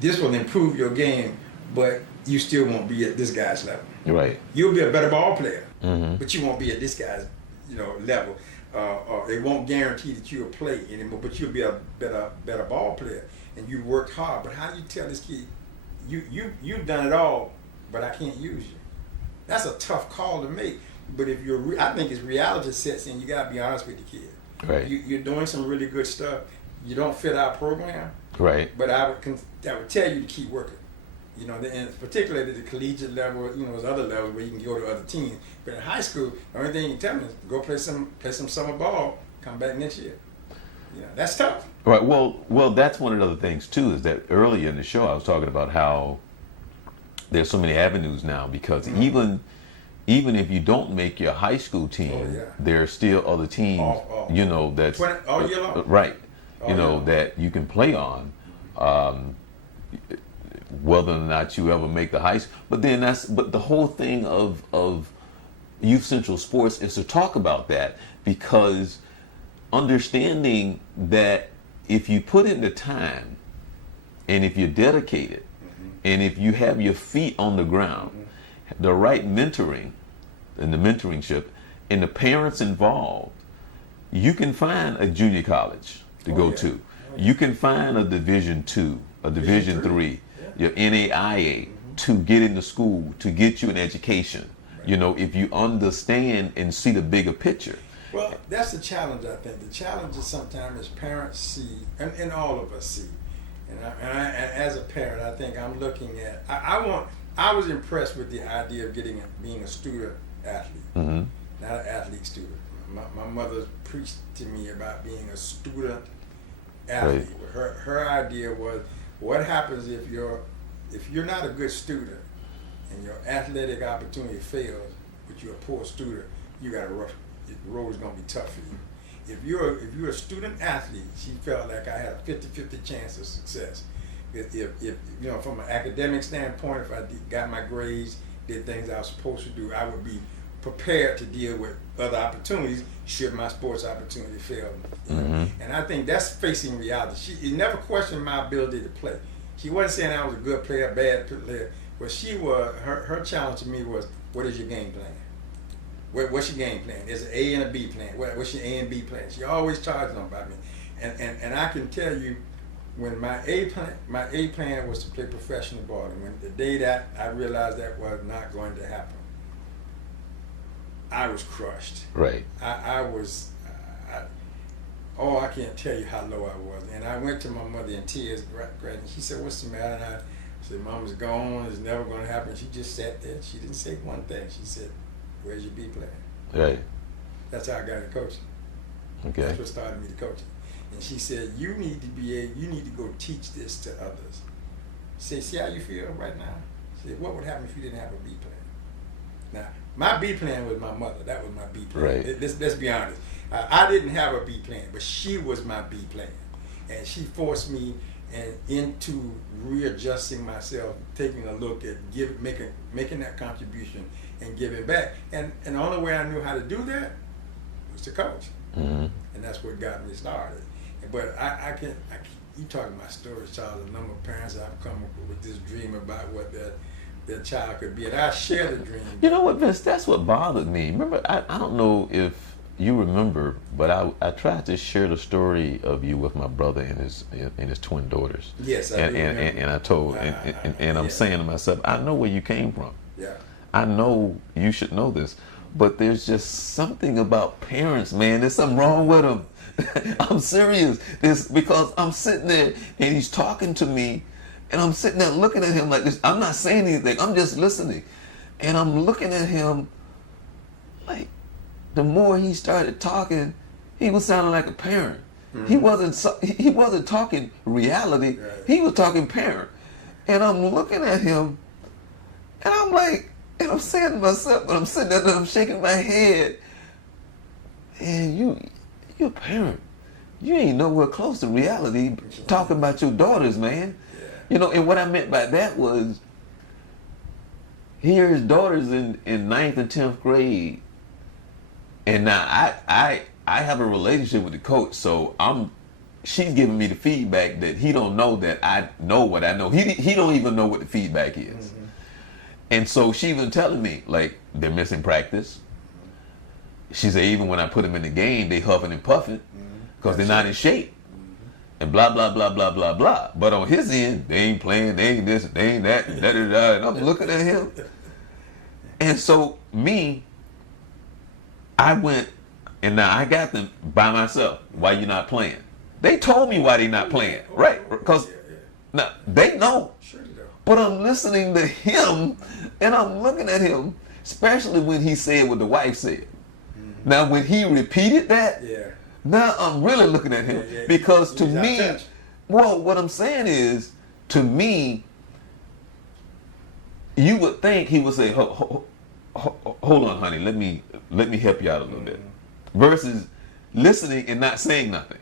This will improve your game, but you still won't be at this guy's level. Right. You'll be a better ball player, but you won't be at this guy's, level. It won't guarantee that you'll play anymore, but you'll be a better ball player, and you worked hard. But how do you tell this kid, you've done it all, but I can't use you? That's a tough call to make. But if I think it's reality sets in. You gotta be honest with the kid. Right. You're doing some really good stuff. You don't fit our program. Right. But I would tell you to keep working. And particularly at the collegiate level, there's other levels where you can go to other teams. But in high school, the only thing you can tell me is go play some summer ball, come back next year. That's tough. Right. Well, that's one of the other things too, is that earlier in the show I was talking about how there's so many avenues now, because even if you don't make your high school team, there are still other teams, that's all year long. Right. That you can play on. Whether or not you ever make the high school, but the whole thing of Youth Central Sports is to talk about that, because understanding that if you put in the time and if you're dedicated and if you have your feet on the ground, the right mentoring and the mentoringship and the parents involved, you can find a junior college to go to. You can find a Division II, a Division III, your NAIA, to get into school, to get you an education, if you understand and see the bigger picture. Well, that's the challenge, I think. The challenge is sometimes as parents see, and all of us see, and as a parent, I think I'm looking at, I was impressed with the idea of being a student athlete, not an athlete student. My mother preached to me about being a student athlete. Right. Her idea was, what happens if you're not a good student and your athletic opportunity fails, but you're a poor student, you got a rough. The road is going to be tough for you. If you're a student athlete, she felt like I had a 50-50 chance of success. If from an academic standpoint, if I got my grades, did things I was supposed to do, I would be prepared to deal with other opportunities should my sports opportunity fail. And I think that's facing reality. She never questioned my ability to play. She wasn't saying I was a good player, bad player. But her challenge to me was, what is your game plan? What's your game plan? There's an A and a B plan. What's your A and B plan? She always charged them about me. And I can tell you, when my A plan was to play professional ball, and when the day that I realized that was not going to happen, I was crushed. Right. I can't tell you how low I was. And I went to my mother in tears, and she said, "What's the matter?" And I said, "Mama's gone. It's never going to happen." She just sat there. She didn't say one thing. She said, "Where's your B plan?" Right. That's how I got into coaching. Okay. That's what started me to coaching. And she said, you need to go teach this to others. She said, "See how you feel right now?" She said, "What would happen if you didn't have a B plan?" Now, my B plan was my mother. That was my B plan. Right. Let's be honest. I didn't have a B plan, but she was my B plan. And she forced me into readjusting myself, taking a look at making that contribution and giving back. And the only way I knew how to do that was to coach. And that's what got me started. But you talking about stories, Charles, a number of parents I've come up with this dream about what their child could be. And I share the dream. You know what, Vince, that's what bothered me. Remember, I don't know if you remember, but I tried to share the story of you with my brother and his twin daughters. Yes, I and I told, I'm saying to myself, I know where you came from. Yeah. I know you should know this, but there's just something about parents, man. There's something wrong with them. I'm serious. Because I'm sitting there and he's talking to me, and I'm sitting there looking at him like this. I'm not saying anything. I'm just listening, and I'm looking at him like, the more he started talking, he was sounding like a parent. He wasn't talking reality. Right. He was talking parent. And I'm looking at him, and I'm like, and I'm saying to myself, but I'm sitting there and I'm shaking my head. And you're a parent. You ain't nowhere close to reality talking about your daughters, man. Yeah. You know, and what I meant by that was, here his daughters in 9th and 10th grade. And now I have a relationship with the coach, so she's giving me the feedback that he don't know that I know what I know. He don't even know what the feedback is. Mm-hmm. And so she even telling me, like, they're missing practice. She said even when I put them in the game, they huffing and puffing because they're not in shape. And blah, blah, blah, blah, blah, blah. But on his end, they ain't playing, they ain't this, they ain't that, da, da, da. And I'm looking at him. And so I went, and now I got them by myself. Why you not playing? They told me why they not playing. Right. Because now they know. But I'm listening to him, and I'm looking at him, especially when he said what the wife said. Now, when he repeated that, now I'm really looking at him because to me, well, what I'm saying is, to me, you would think he would say, hold on, honey, let me help you out a little bit, versus listening and not saying nothing.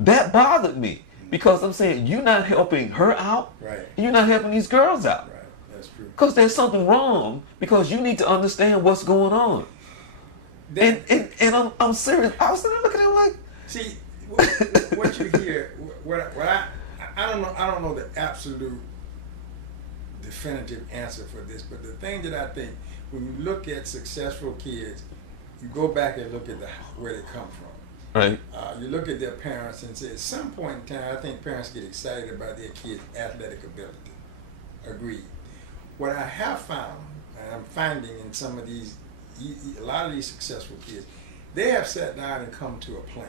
That bothered me because I'm saying you're not helping her out, right? You're not helping these girls out, right? That's true. Because there's something wrong. Because you need to understand what's going on. And I'm serious. I was sitting there looking at him like, see, what you hear, what I don't know the absolute definitive answer for this, but the thing that I think, when you look at successful kids, you go back and look at where they come from. Right. You look at their parents and say, at some point in time, I think parents get excited about their kids' athletic ability. Agreed. What I have found, and I'm finding in some of these, a lot of these successful kids, they have sat down and come to a plan.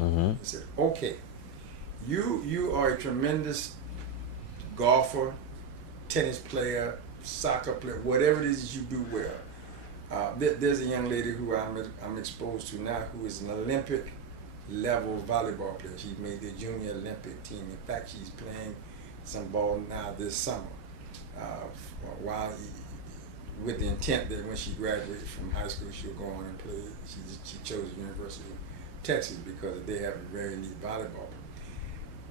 Mm-hmm. They said, okay, you are a tremendous golfer, tennis player, soccer player, whatever it is that you do well. There's a young lady who I'm exposed to now who is an Olympic level volleyball player. She made the junior Olympic team. In fact, she's playing some ball now this summer. With the intent that when she graduated from high school, she'll go on and play. She chose the University of Texas because they have a very neat volleyball.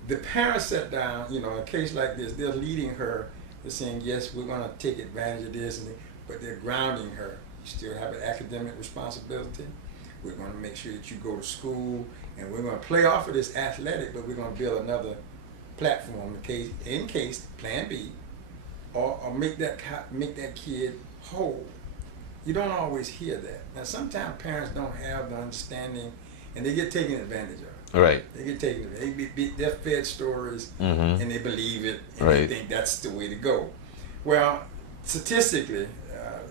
The parents sat down, in a case like this, they're leading her. They're saying, yes, we're going to take advantage of this, but they're grounding her. You still have an academic responsibility. We're going to make sure that you go to school, and we're going to play off of this athletic, but we're going to build another platform in case plan B, or make that kid whole. You don't always hear that. Now, sometimes parents don't have the understanding, and they get taken advantage of. Right. They get taken advantage. They're fed stories, mm-hmm. and they believe it, and right. they think that's the way to go. Well, statistically,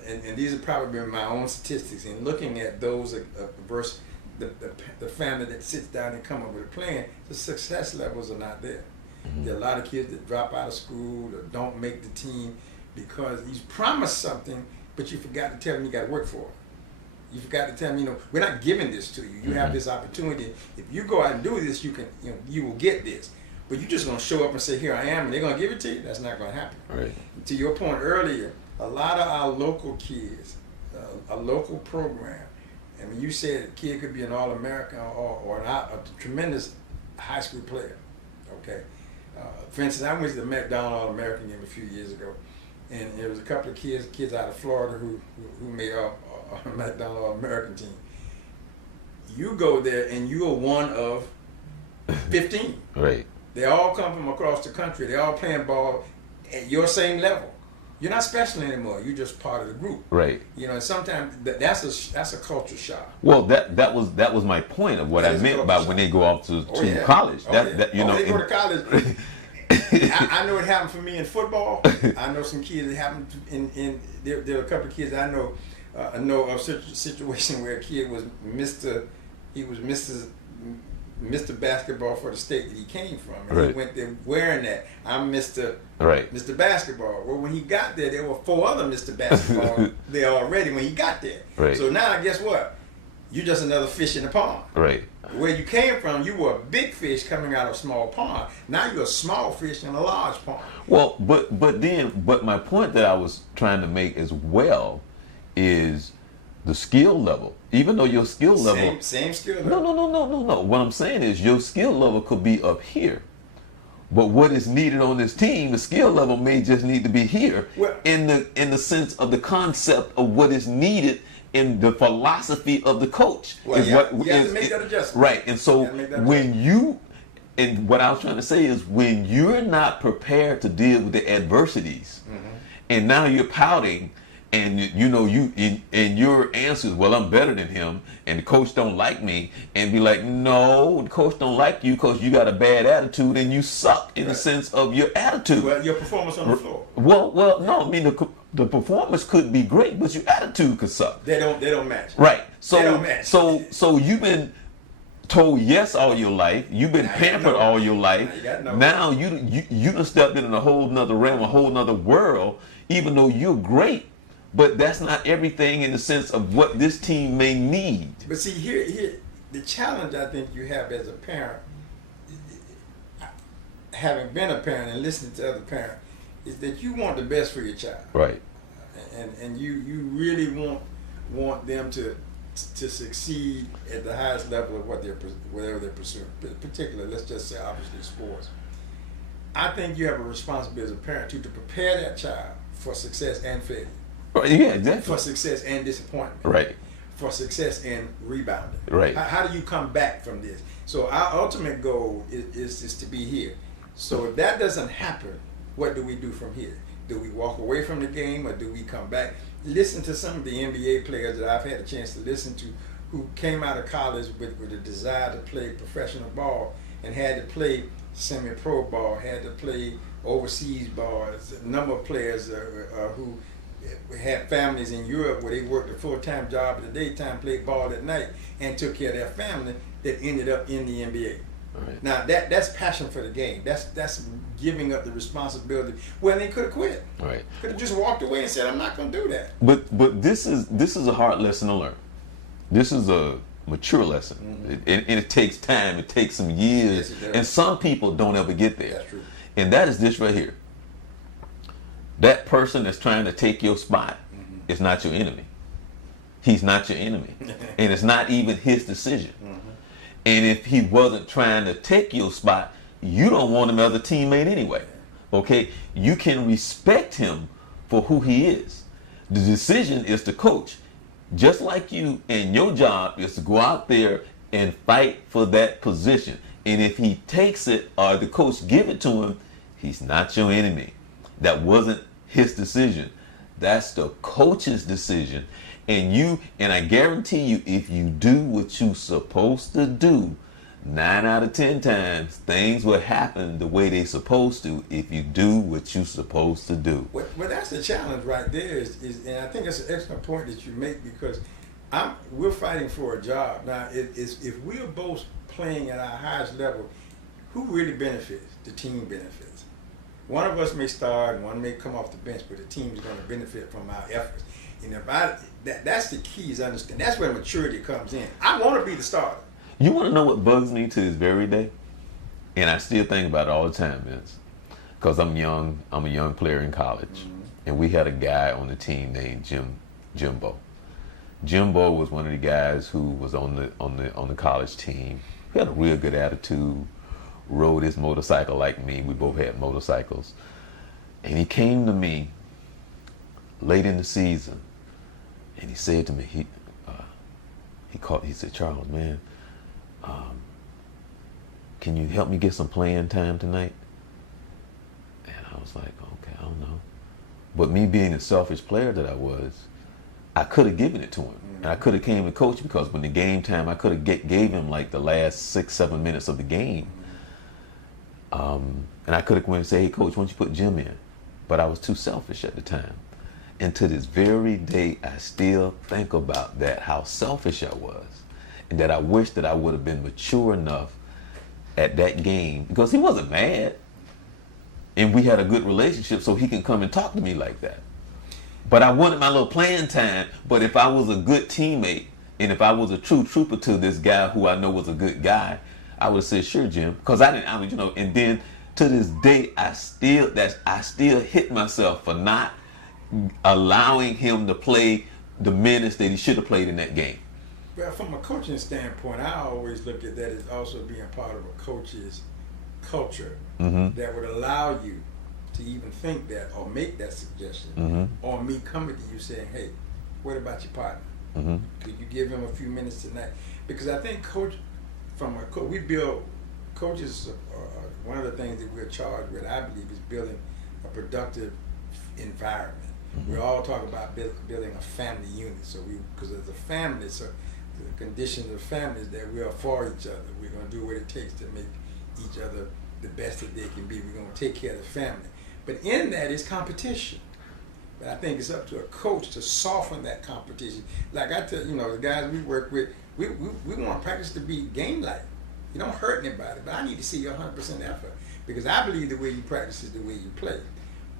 and these are probably my own statistics, in looking at those versus the family that sits down and come up with a plan, the success levels are not there. Mm-hmm. There are a lot of kids that drop out of school or don't make the team because you promised something, but you forgot to tell them you got to work for it. You forgot to tell them, we're not giving this to you. You mm-hmm. have this opportunity. If you go out and do this, you can, you will get this. But you're just going to show up and say, here I am, and they're going to give it to you? That's not going to happen. Right. To your point earlier, a lot of our local kids, a local program, and when you said a kid could be an All-American or a tremendous high school player, okay? For instance, I went to the McDonald All-American game a few years ago, and there was a couple of kids out of Florida who made a McDonald All-American team. You go there and you are one of 15. Right. They all come from across the country. They all playing ball at your same level. You're not special anymore. You're just part of the group. Right. And sometimes that's a culture shock. Well, that was my point of what I meant by when they go off to college. They go to college. I know it happened for me in football. I know some kids. It happened there are a couple of kids I know. I know of such a situation where a kid was Mr. Basketball for the state that he came from, and right. he went there wearing that. I'm Mr. Right. Mr. Basketball. Well, when he got there were 4 other Mr. Basketball there already when he got there. Right. So now, guess what? You're just another fish in the pond. Right. Where you came from, you were a big fish coming out of a small pond. Now you're a small fish in a large pond. Well, but my point that I was trying to make as well is the skill level. Even though your skill level, same skill level. No. What I'm saying is your skill level could be up here, but what is needed on this team, the skill level may just need to be here. Well, in the sense of the concept of what is needed in the philosophy of the coach. Well, you have to make that adjustment. Right, and so and what I was trying to say is when you're not prepared to deal with the adversities, and now you're pouting, and and your answer is, well, I'm better than him, and the coach don't like me, and be like, no, the coach don't like you because you got a bad attitude and you suck in the sense of your attitude. Well, your performance on the floor. Well, no, I mean the performance could be great, but your attitude could suck. They don't match. Right. So they don't match. So you've been told yes all your life. You've been pampered all your life. Now you done stepped in a whole nother realm, a whole nother world, even though you're great. But that's not everything in the sense of what this team may need. But see, here the challenge I think you have as a parent, having been a parent and listening to other parents, is that you want the best for your child. Right. And you really want them to succeed at the highest level of whatever they're pursuing. Particularly, let's just say, obviously, sports. I think you have a responsibility as a parent to prepare that child for success and failure. Right, yeah, exactly. For success and disappointment. Right. For success and rebounding. Right. How do you come back from this? So our ultimate goal is to be here. So if that doesn't happen, what do we do from here? Do we walk away from the game or do we come back? Listen to some of the NBA players that I've had a chance to listen to who came out of college with a desire to play professional ball and had to play semi-pro ball, had to play overseas ball. A number of players who had families in Europe where they worked a full-time job in the daytime, played ball at night, and took care of their family that ended up in the NBA. Right. Now that's passion for the game. That's giving up the responsibility. Well, they could have quit. Right. Could have just walked away and said, "I'm not going to do that." But this is a hard lesson to learn. This is a mature lesson, and it takes time. It takes some years, and some people don't ever get there. That's true. And that is this right here. That person that's trying to take your spot is not your enemy. He's not your enemy, and it's not even his decision. And if he wasn't trying to take your spot, you don't want him as a teammate anyway. Okay? You can respect him for who he is. The decision is to coach. Just like you, and your job is to go out there and fight for that position. And if he takes it or the coach give it to him, he's not your enemy. That wasn't his decision. That's the coach's decision. And I guarantee you, if you do what you're supposed to do, 9 out of 10 times, things will happen the way they're supposed to if you do what you're supposed to do. Well, that's the challenge right there, and I think that's an excellent point that you make, because we're fighting for a job. Now, if we're both playing at our highest level, who really benefits? The team benefits. One of us may start, one may come off the bench, but the team is going to benefit from our efforts. And that's the key, is understand. That's where maturity comes in. I want to be the starter. You want to know what bugs me to this very day? And I still think about it all the time, Vince. Because I'm young. I'm a young player in college. And we had a guy on the team named Jimbo. Jimbo was one of the guys who was on the college team. He had a real good attitude, rode his motorcycle like me. We both had motorcycles. And he came to me late in the season, and he said to me, he said, "Charles, man, can you help me get some playing time tonight?" And I was like, "Okay, I don't know." But me being the selfish player that I was, I could have given it to him. And I could have came and coached, because when the game time, I could have gave him like the last 6-7 minutes of the game. And I could have went and said, "Hey, coach, why don't you put Jim in?" But I was too selfish at the time. And to this very day, I still think about that, how selfish I was. And that I wish that I would have been mature enough at that game, because he wasn't mad. And we had a good relationship, so he can come and talk to me like that. But I wanted my little playing time. But if I was a good teammate And if I was a true trooper to this guy who I know was a good guy, I would have said, sure, Jim. Because I didn't, and then to this day, I still hit myself for not allowing him to play the minutes that he should have played in that game. Well, from a coaching standpoint, I always look at that as also being part of a coach's culture that would allow you to even think that or make that suggestion, or me coming to you saying, hey, what about your partner? Could you give him a few minutes tonight? Because I think we build coaches. One of the things that we're charged with, I believe, is building a productive environment. We all talk about building a family unit. So because as a family, so the conditions of families that we are for each other. We're going to do what it takes to make each other the best that they can be. We're going to take care of the family. But in that is competition. But I think it's up to a coach to soften that competition. Like I tell the guys we work with, we want practice to be game-like. You don't hurt anybody, but I need to see your 100% effort because I believe the way you practice is the way you play.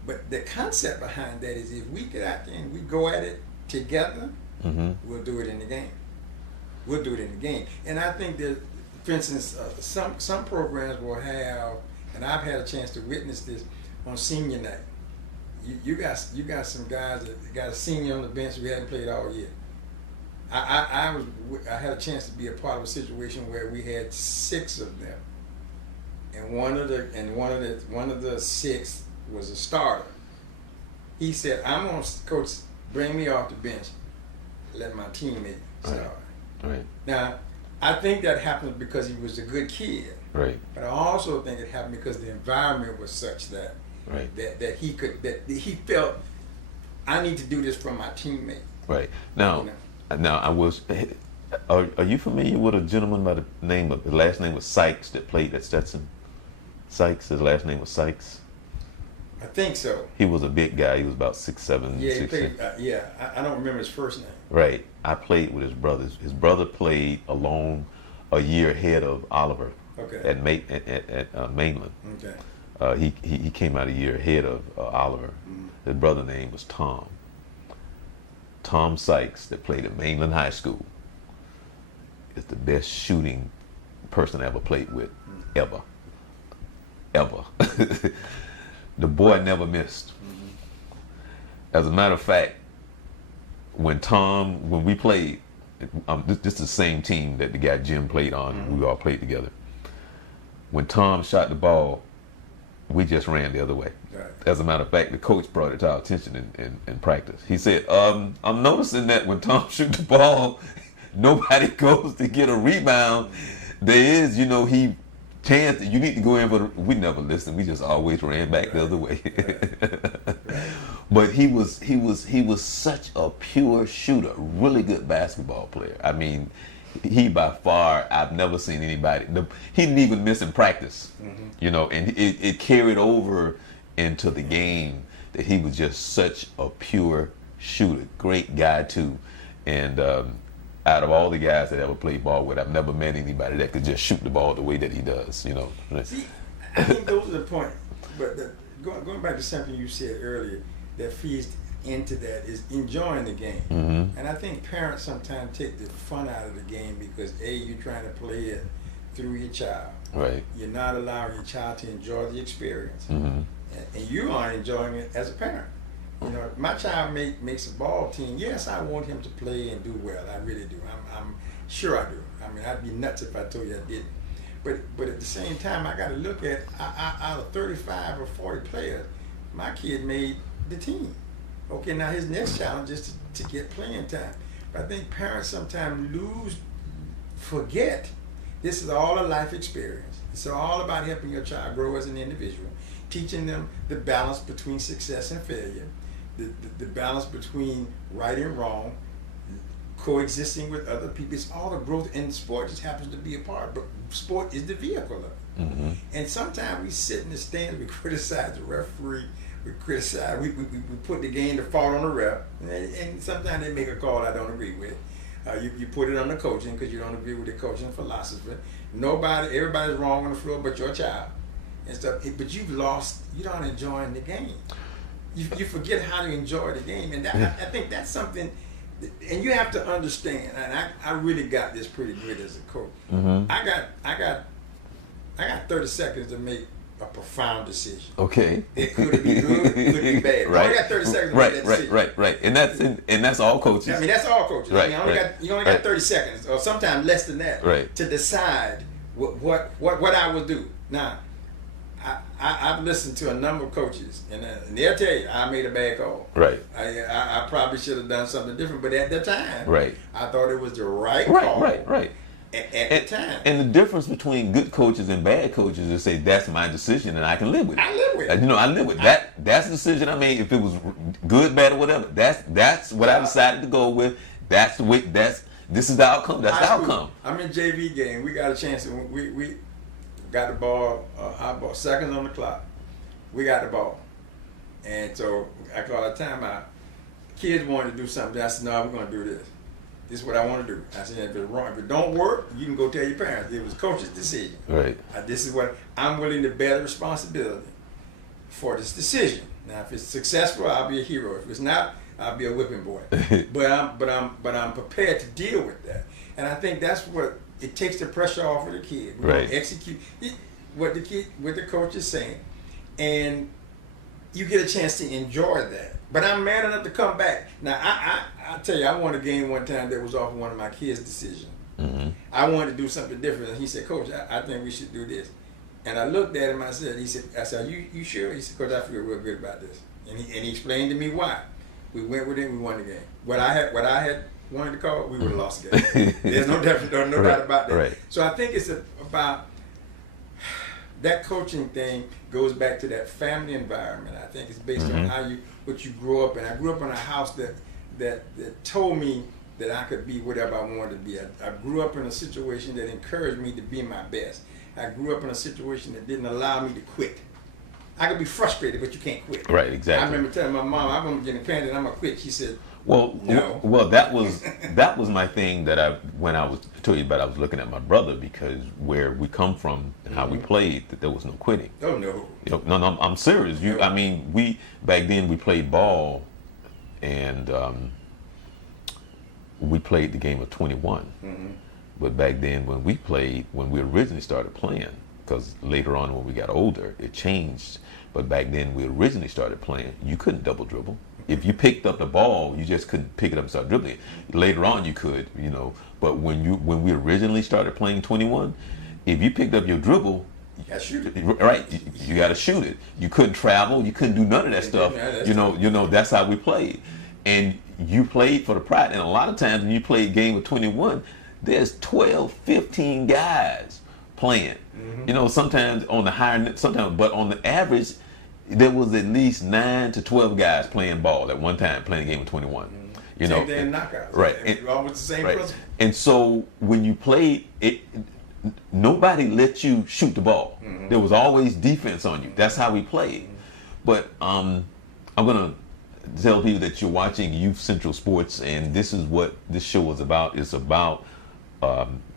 But the concept behind that is if we get out there and we go at it together, we'll do it in the game. We'll do it in the game. And I think that, for instance, some programs will have, and I've had a chance to witness this on senior night. You got some guys that got a senior on the bench who hadn't played all year. I had a chance to be a part of a situation where we had 6 of them, and one of the 6 was a starter. He said, "I'm gonna coach, bring me off the bench, let my teammate start." Right. Now, I think that happened because he was a good kid. Right. But I also think it happened because the environment was such that that he felt I need to do this for my teammate. Right. Now. Now, are you familiar with a gentleman by the name of, his last name was Sykes, that played at Stetson? Sykes, his last name was Sykes? I think so. He was a big guy. He was about 6'7". Yeah, he played, I don't remember his first name. Right. I played with his brothers. His brother played alone a year ahead of Oliver at Mainland. Okay. He came out a year ahead of Oliver. His brother's name was Tom. Tom Sykes, that played at Mainland High School, is the best shooting person I ever played with, ever. The boy never missed. As a matter of fact, when we played, this is the same team that the guy Jim played on, we all played together. When Tom shot the ball, we just ran the other way. Right. As a matter of fact, the coach brought it to our attention in practice. He said, I'm noticing that when Tom shoots the ball, nobody goes to get a rebound. There is, he chance that you need to go in for the, we never listened. We just always ran back the other way. Right. But he was such a pure shooter, really good basketball player. I mean, he by far, I've never seen anybody, he didn't even miss in practice, and it carried over into the game that he was just such a pure shooter. Great guy too. And out of all the guys that ever played ball with, I've never met anybody that could just shoot the ball the way that he does, See, I think those are the point. But going back to something you said earlier that feeds into that is enjoying the game. And I think parents sometimes take the fun out of the game because you're trying to play it through your child. Right. You're not allowing your child to enjoy the experience. And you aren't enjoying it as a parent. My child makes a ball team. Yes, I want him to play and do well. I really do. I'm sure I do. I mean, I'd be nuts if I told you I didn't. But at the same time, I got to look at out of 35 or 40 players, my kid made the team. Okay, now his next challenge is to get playing time. But I think parents sometimes forget this is all a life experience. It's all about helping your child grow as an individual, teaching them the balance between success and failure, the balance between right and wrong, coexisting with other people. It's all the growth, and sport just happens to be a part, but sport is the vehicle of it. And sometimes we sit in the stands, we criticize the referee, we put the game to fall on the ref, and sometimes they make a call I don't agree with. You put it on the coaching because you don't agree with the coaching philosophy. Everybody's wrong on the floor but your child and stuff. But you're not enjoying the game. You forget how to enjoy the game, and I think that's something and you have to understand, and I really got this pretty good as a coach. Mm-hmm. I got 30 seconds to make a profound decision. Okay. It could be good, it could be bad. Right. I only got 30 seconds to make that decision. Right. And that's all coaches. I mean, that's all coaches. Right. I mean, you only got 30 seconds, or sometimes less than that, right, to decide what I would do. Now, I've listened to a number of coaches, and they'll tell you I made a bad call. Right. I probably should have done something different, but at the time, right, I thought it was the right call. Right. At the time. And the difference between good coaches and bad coaches is say that's my decision and I can live with it. I live with it. I live with that. That's the decision I made. If it was good, bad, or whatever, that's what I decided to go with. This is the outcome. That's the outcome. I'm in JV game. We got a chance. We got the ball. I ball seconds on the clock. We got the ball, and so I called a timeout. Kids wanted to do something. I said, "No, we're going to do this. This is what I want to do." I said, "If it's wrong, if it don't work, you can go tell your parents. It was coach's decision. Right. This is what I'm willing to bear the responsibility for this decision. Now, if it's successful, I'll be a hero. If it's not, I'll be a whipping boy. but I'm prepared to deal with that. And I think that's what it takes the pressure off of the kid. We're going to execute what the coach is saying, and you get a chance to enjoy that. But I'm man enough to come back. Now, I tell you, I won a game one time that was off of one of my kids' decisions. Mm-hmm. I wanted to do something different, and he said, "Coach, I think we should do this." And I looked at him. I said, "Are you sure?" He said, "Coach, I feel real good about this." And he explained to me why. We went with him. We won the game. What I had wanted to call, we would have lost the game. There's no doubt about that. Right. So I think it's about that coaching thing goes back to that family environment. I think it's based on what you grew up in. I grew up in a house that told me that I could be whatever I wanted to be. I grew up in a situation that encouraged me to be my best. I grew up in a situation that didn't allow me to quit. I could be frustrated, but you can't quit. Right, exactly. I remember telling my mom, "I'm gonna get in and I'm gonna quit." She said, Well, no. Well, that was my thing that when I was told you about, I was looking at my brother, because where we come from and how we played, that there was no quitting. "Oh no." No, I'm serious. I mean, back then we played ball, and we played the game of 21. Mm-hmm. But back then when we originally started playing, because later on when we got older, it changed. But back then we originally started playing, you couldn't double dribble. If you picked up the ball, you just couldn't pick it up and start dribbling. Later on you could, but when we originally started playing 21, if you picked up your dribble, you gotta shoot it. Right, you got to shoot it. You couldn't travel, you couldn't do none of that stuff. That's how we played. And you played for the pride. And a lot of times when you play a game of 21, there's 12, 15 guys playing. Mm-hmm. Sometimes on the higher, but on the average, there was at least 9 to 12 guys playing ball at one time, playing a game of 21. Mm-hmm. Same thing in knockouts. Right. All with the same principle. And so when you played, nobody let you shoot the ball. Mm-hmm. There was always defense on you. That's how we played. Mm-hmm. But I'm going to tell people that you're watching Youth Central Sports, and this is what this show is about. It's about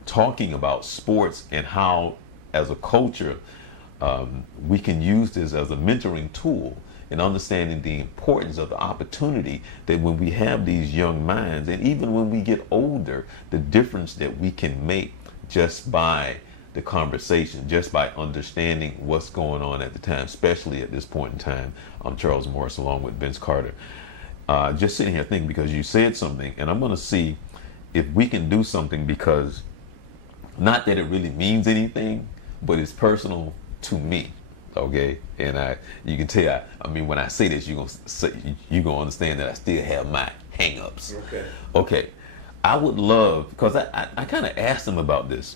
talking about sports and how, as a culture, we can use this as a mentoring tool and understanding the importance of the opportunity that when we have these young minds, and even when we get older, the difference that we can make just by the conversation, just by understanding what's going on at the time, especially at this point in time. I'm Charles Morse along with Vince Carter. Just sitting here thinking, because you said something, and I'm going to see if we can do something, because not that it really means anything, but it's personal to me. Okay, and you can tell. I mean, when I say this, you're gonna understand that I still have my hang-ups. Okay. I would love, because I kind of asked them about this,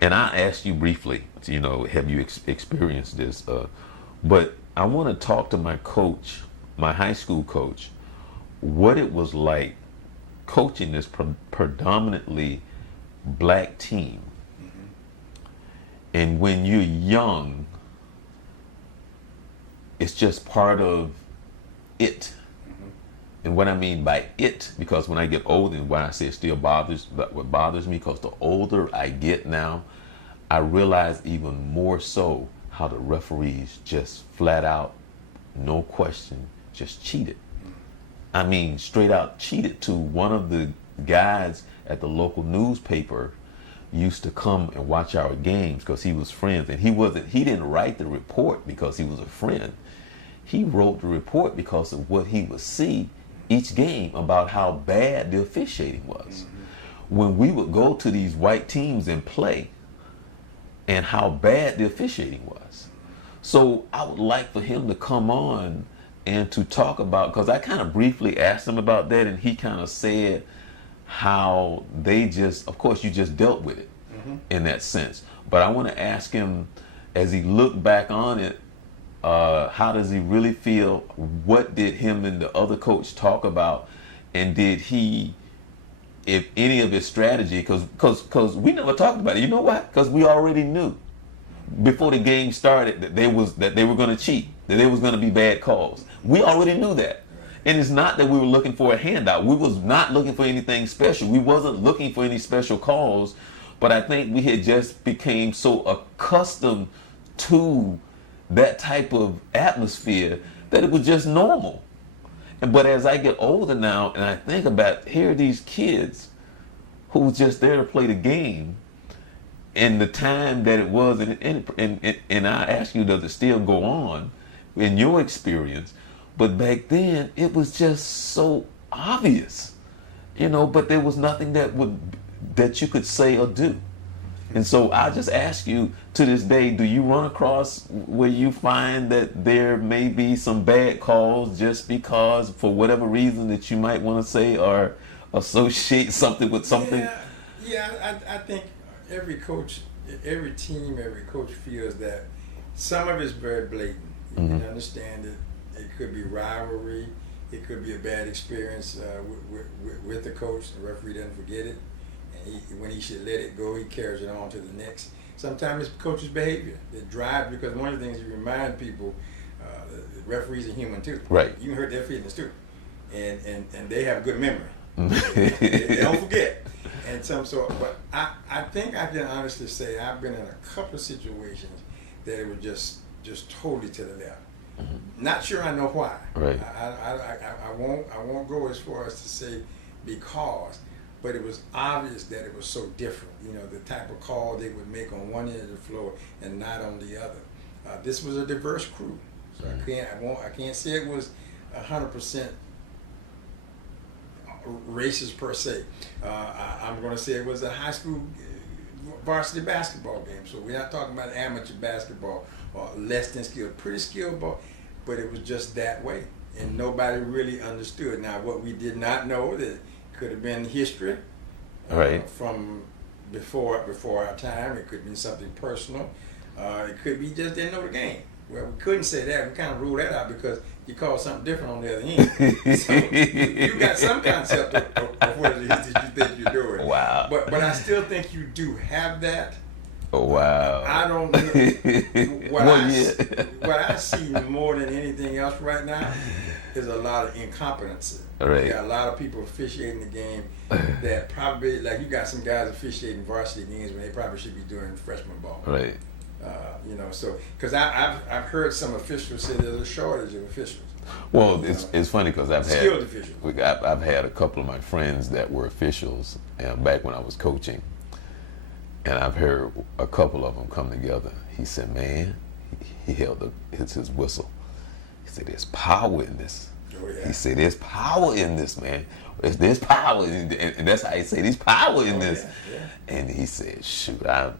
and I asked you briefly. Have you experienced this? But I want to talk to my coach, my high school coach, what it was like coaching this predominantly black team. Mm-hmm. And when you're young, it's just part of it. Mm-hmm. And what I mean by it, because when I get older, and why I say it still bothers, but what bothers me, because the older I get now, I realize even more so how the referees just flat out, no question, just cheated. I mean, straight out cheated to one of the guys at the local newspaper used to come and watch our games because he was friends, and he didn't write the report because he was a friend. He wrote the report because of what he would see each game about how bad the officiating was. When we would go to these white teams and play, and how bad the officiating was. So I would like for him to come on and to talk about, because I kind of briefly asked him about that, and he kind of said how they just, of course, you just dealt with it in that sense. But I want to ask him, as he looked back on it, how does he really feel? What did him and the other coach talk about? And did he, if any of his strategy, because we never talked about it. You know why? Because we already knew before the game started that they were going to cheat, that there was going to be bad calls. We already knew that. And it's not that we were looking for a handout. We was not looking for anything special. We wasn't looking for any special calls. But I think we had just became so accustomed to that type of atmosphere that it was just normal. But as I get older now and I think about, here are these kids who was just there to play the game, and the time that it was, and I ask you, does it still go on in your experience? But back then, it was just so obvious, but there was nothing that you could say or do. And so I just ask you, to this day, do you run across where you find that there may be some bad calls just because, for whatever reason that you might want to say or associate something with something? Yeah, I think every coach, every team, every coach feels that some of it's very blatant. You can understand it. It could be rivalry. It could be a bad experience with the coach. The referee doesn't forget it. When he should let it go, he carries it on to the next. Sometimes it's coach's behavior that drives, because one of the things you remind people, the referees are human too. Right. You can hurt their feelings too, and they have good memory. they don't forget. And but I think I can honestly say I've been in a couple of situations that it was just totally to the left. Not sure I know why. Right. I won't go as far as to say because. But it was obvious that it was so different. The type of call they would make on one end of the floor and not on the other. This was a diverse crew, so I can't say it was 100% racist per se. I'm going to say it was a high school varsity basketball game. So we're not talking about amateur basketball or less than skilled, pretty skilled ball, but it was just that way, and nobody really understood. Now, what we did not know that. Could have been history from before our time. It could have been something personal. It could be just didn't know the game. Well, we couldn't say that. We kind of ruled that out because you called something different on the other end. So you got some concept of what it is that you think you're doing. Wow. But I still think you do have that. Oh, wow. I don't know. What I see more than anything else right now is a lot of incompetency. Right. You got a lot of people officiating the game that probably, like you got some guys officiating varsity games when they probably should be doing freshman ball. Right. So because I've heard some officials say there's a shortage of officials. Well, it's funny because I've had a couple of my friends that were officials back when I was coaching, and I've heard a couple of them come together. He said, "Man," he held his whistle. He said, "There's power in this." Oh, yeah. He said, "There's power in this, man. There's power," and that's how he said, "There's power in this." Yeah. And he said, "Shoot, I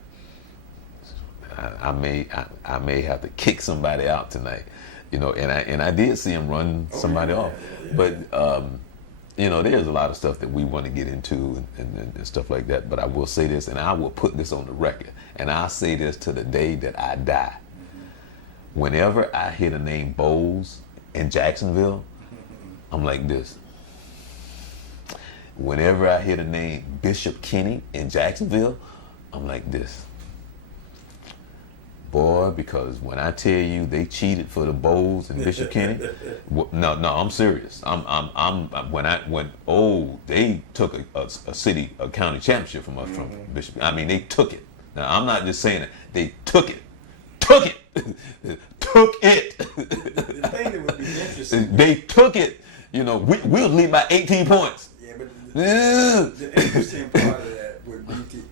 may have to kick somebody out tonight," and I did see him run somebody off. Yeah. But there's a lot of stuff that we want to get into and stuff like that. But I will say this, and I will put this on the record, and I'll say this to the day that I die. Whenever I hear the name Bowles in Jacksonville, I'm like this. Whenever I hear the name Bishop Kenny in Jacksonville, I'm like this. Boy, because when I tell you they cheated for the Bowles and Bishop Kenny, no, I'm serious. They took a county championship from us from Bishop. I mean, they took it. Now I'm not just saying it. They took it. took it. The thing that would be interesting. They took it. You know, we'll lead by 18 points. Yeah, but the interesting part of that would be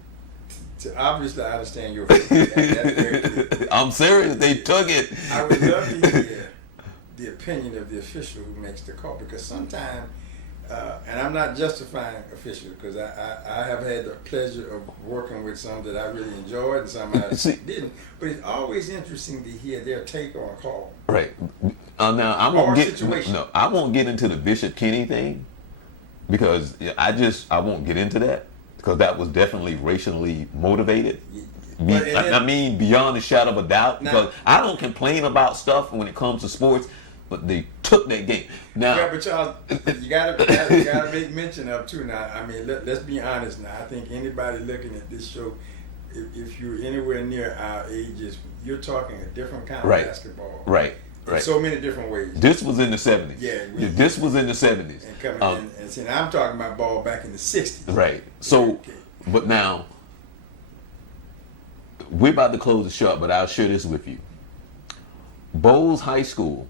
to obviously understand your feelings. That's very clear. I'm serious. They took it. I would love to hear the opinion of the official who makes the call, because sometimes, and I'm not justifying officials, because I have had the pleasure of working with some that I really enjoyed and some I didn't. But it's always interesting to hear their take on a call. Right. Now I won't get into the Bishop Kenny thing, because I won't get into that, because that was definitely racially motivated. I mean, beyond a shadow of a doubt. Because I don't complain about stuff when it comes to sports, but they took that game. Now, yeah, but y'all, you gotta make mention of too. Now, I mean, let's be honest. Now, I think anybody looking at this show, if you're anywhere near our ages, you're talking a different kind of basketball. Right. In so many different ways. This was in the 70s. Yeah, this was in the 70s. And see, I'm talking about ball back in the 60s. Right. So, but now, we're about to close the shop, but I'll share this with you. Bowles High School,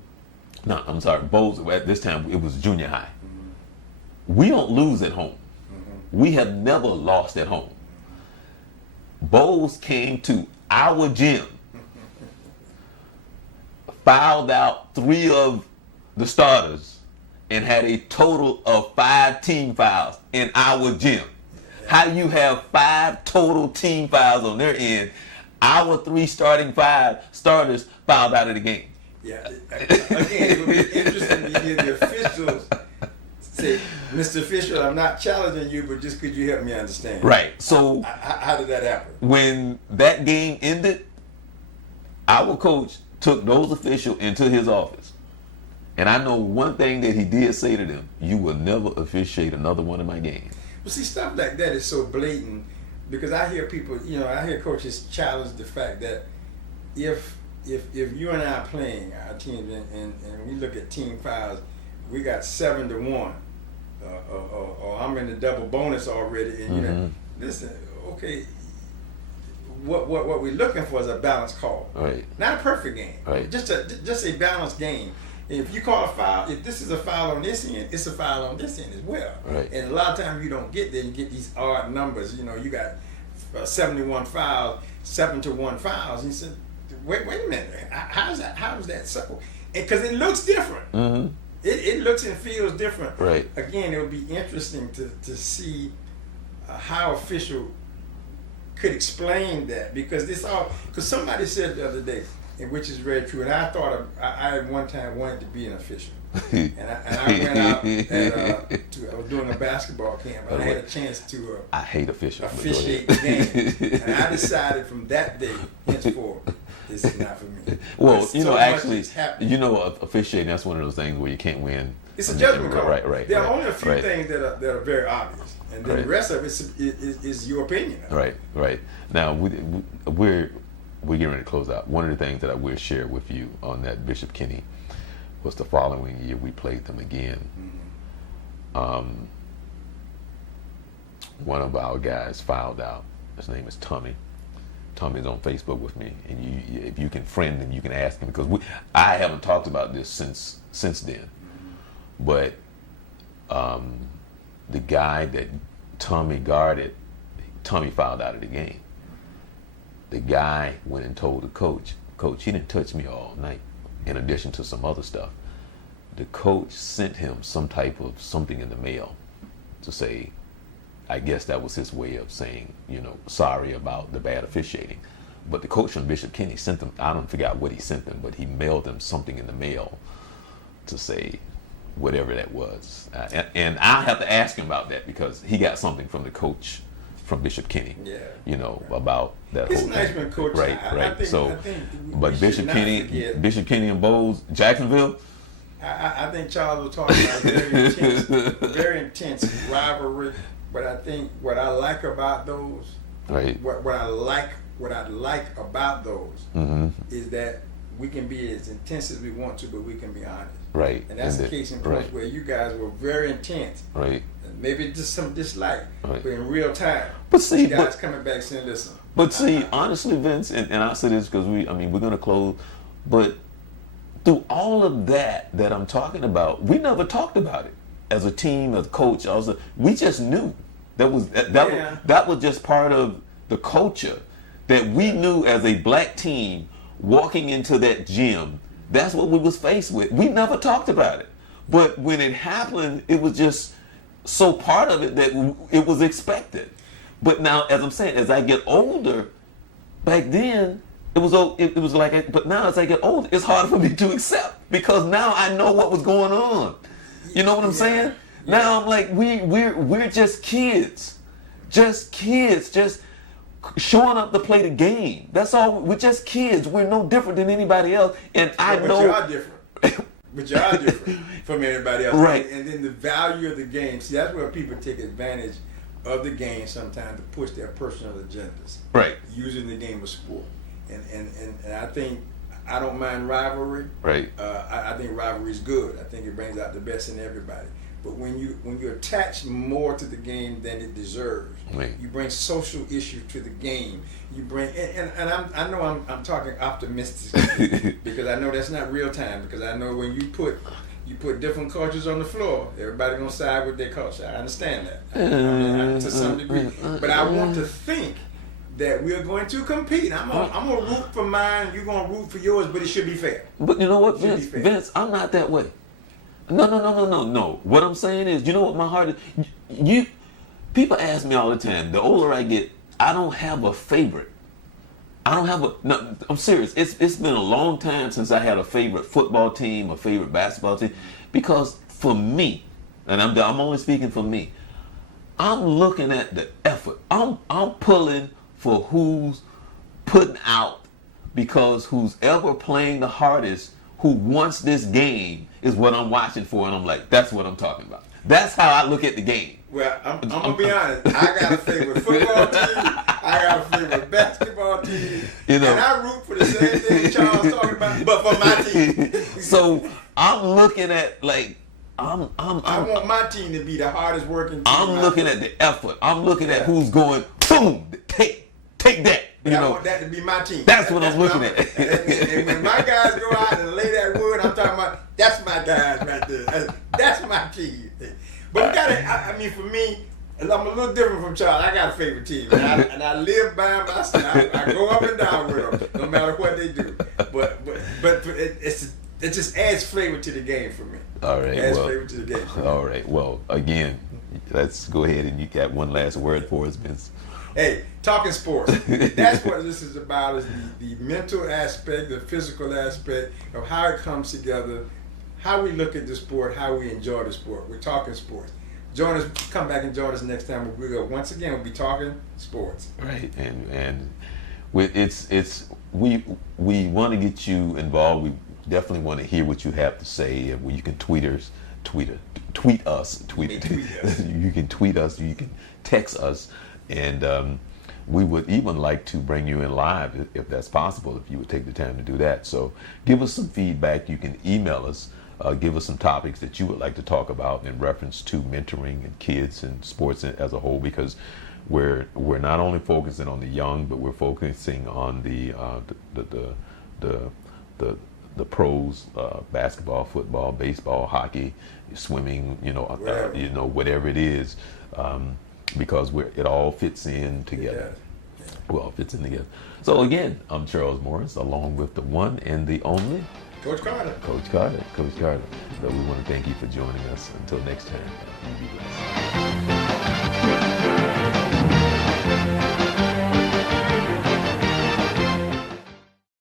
Bowles, at this time, it was junior high. Mm-hmm. We don't lose at home. Mm-hmm. We have never lost at home. Bowles came to our gym, fouled out 3 of the starters, and had a total of 5 team fouls in our gym. How do you have 5 total team fouls on their end? Our 3 starting 5 starters fouled out of the game. Yeah. Again, it would be interesting to hear the officials say, "Mr. Official, I'm not challenging you, but just could you help me understand?" Right. So how did that happen? When that game ended, our coach took those officials into his office. And I know one thing that he did say to them: "You will never officiate another one of my games." Well, see, stuff like that is so blatant, because I hear people, I hear coaches challenge the fact that if you and I are playing our teams and we look at team fouls, we got 7-1, or I'm in the double bonus already, and listen, okay, what we're looking for is a balanced call, right? Not a perfect game, right? Just a balanced game. If you call a foul, if this is a foul on this end, it's a foul on this end as well. Right. And a lot of times you don't get there. You get these odd numbers. You got 71 fouls, 7-1 fouls. And you said, wait a minute. How is that so? Because it looks different. Mm-hmm. It looks and feels different. Right. Again, it would be interesting to see how official could explain that, because somebody said the other day, and which is very true, and I thought I at one time wanted to be an official, and I went out I was doing a basketball camp, and I had a chance to I hate officials. Officiate the game, and I decided from that day henceforth, this is not for me. Well, officiating, officiating, that's one of those things where you can't win. It's a judgment call. Right. There are only a few things that are very obvious, and then the rest of it is your opinion. Right. Now we're getting ready to close out. One of the things that I will share with you on that Bishop Kenny was the following year we played them again. Mm-hmm. One of our guys fouled out. His name is Tommy. Tommy's on Facebook with me, and if you can friend him, you can ask him, because I haven't talked about this since then. Mm-hmm. But the guy that Tommy guarded, Tommy fouled out of the game. The guy went and told the coach, he didn't touch me all night, in addition to some other stuff. The coach sent him some type of something in the mail to say, I guess that was his way of saying, sorry about the bad officiating. But the coach from Bishop Kenny sent them, I don't forget what he sent them, but he mailed them something in the mail to say whatever that was. And I have to ask him about that, because he got something from the coach from Bishop Kenny, about that it's whole nice thing. when coach. Right. I think But Bishop Kenny and Bowles, Jacksonville. I think Charles was talking about very intense rivalry. But I think what I like about those, what I like about those, is that we can be as intense as we want to, but we can be honest. Right. And that's the case in point where you guys were very intense. Right. Maybe just some dislike, but in real time. But see, you guys coming back saying, listen. But see, honestly, Vince, and I say this because we're going to close, but through all of that I'm talking about, we never talked about it as a team, as a coach. Also, we just knew that was just part of the culture that we knew as a black team walking into that gym. That's what we was faced with. We never talked about it, but when it happened, it was just so part of it that it was expected. But now, as I'm saying, as I get older, back then it was like, but now as I get older, it's harder for me to accept because now I know what was going on. You know what I'm saying? Yeah. Now I'm like, we're just kids, just showing up to play the game. That's all. We're just kids. We're no different than anybody else. And but you are different. But you are different from anybody else. Right. And then the value of the game. See, that's where people take advantage of the game sometimes to push their personal agendas. Right. Using the game of sport. And I think I don't mind rivalry. Right. I think rivalry is good. I think it brings out the best in everybody. But when you attach more to the game than it deserves, right. You bring social issues to the game. You bring I know I'm talking optimistically because I know that's not real time. Because I know when you put different cultures on the floor, everybody gonna side with their culture. I understand that to some degree. But I want to think that we're going to compete. I'm gonna root for mine. You're gonna root for yours, but it should be fair. But you know what, Vince, I'm not that way. No. What I'm saying is, you know what my heart is? People ask me all the time, the older I get, I don't have a favorite. No, I'm serious. It's been a long time since I had a favorite football team, a favorite basketball team, because for me, and I'm only speaking for me, I'm looking at the effort. I'm pulling for who's putting out, because who's ever playing the hardest, who wants this game, is what I'm watching for, and I'm like, that's what I'm talking about. That's how I look at the game. Well, I'm gonna be honest. I got a favorite football team. I got a favorite basketball team. And I root for the same thing Charles talking about, but for my team. So I'm looking at like I want my team to be the hardest working team. I'm looking at the effort. I'm looking at who's going boom, take that. But I want that to be my team. That's what I'm looking at. And when my guys go out and lay that wood, I'm talking about, that's my guys right there. That's my team. But we gotta, I mean, for me, I'm a little different from Charles. I got a favorite team. And I live by myself. I go up and down with them, no matter what they do. But it just adds flavor to the game for me. All right. Adds flavor to the game for me. All right. Well, again, let's go ahead and you got one last word for us, Vince. Hey, talking sports. That's what this is about, is the mental aspect, the physical aspect of how it comes together, how we look at the sport, how we enjoy the sport. We're talking sports. Join us, come back and join us next time. Once again, we'll be talking sports. Right, and we want to get you involved. We definitely want to hear what you have to say. You can tweet us. You can tweet us. You can text us. And we would even like to bring you in live if that's possible, if you would take the time to do that. So give us some feedback. You can email us. Give us some topics that you would like to talk about in reference to mentoring and kids and sports as a whole, because we're not only focusing on the young, but we're focusing on the pros, basketball, football, baseball, hockey, swimming, whatever it is. Because it all fits in together. Well, it fits in together. So again, I'm Charles Morris, along with the one and the only Coach Carter. Coach Carter. So we want to thank you for joining us. Until next time, you be blessed.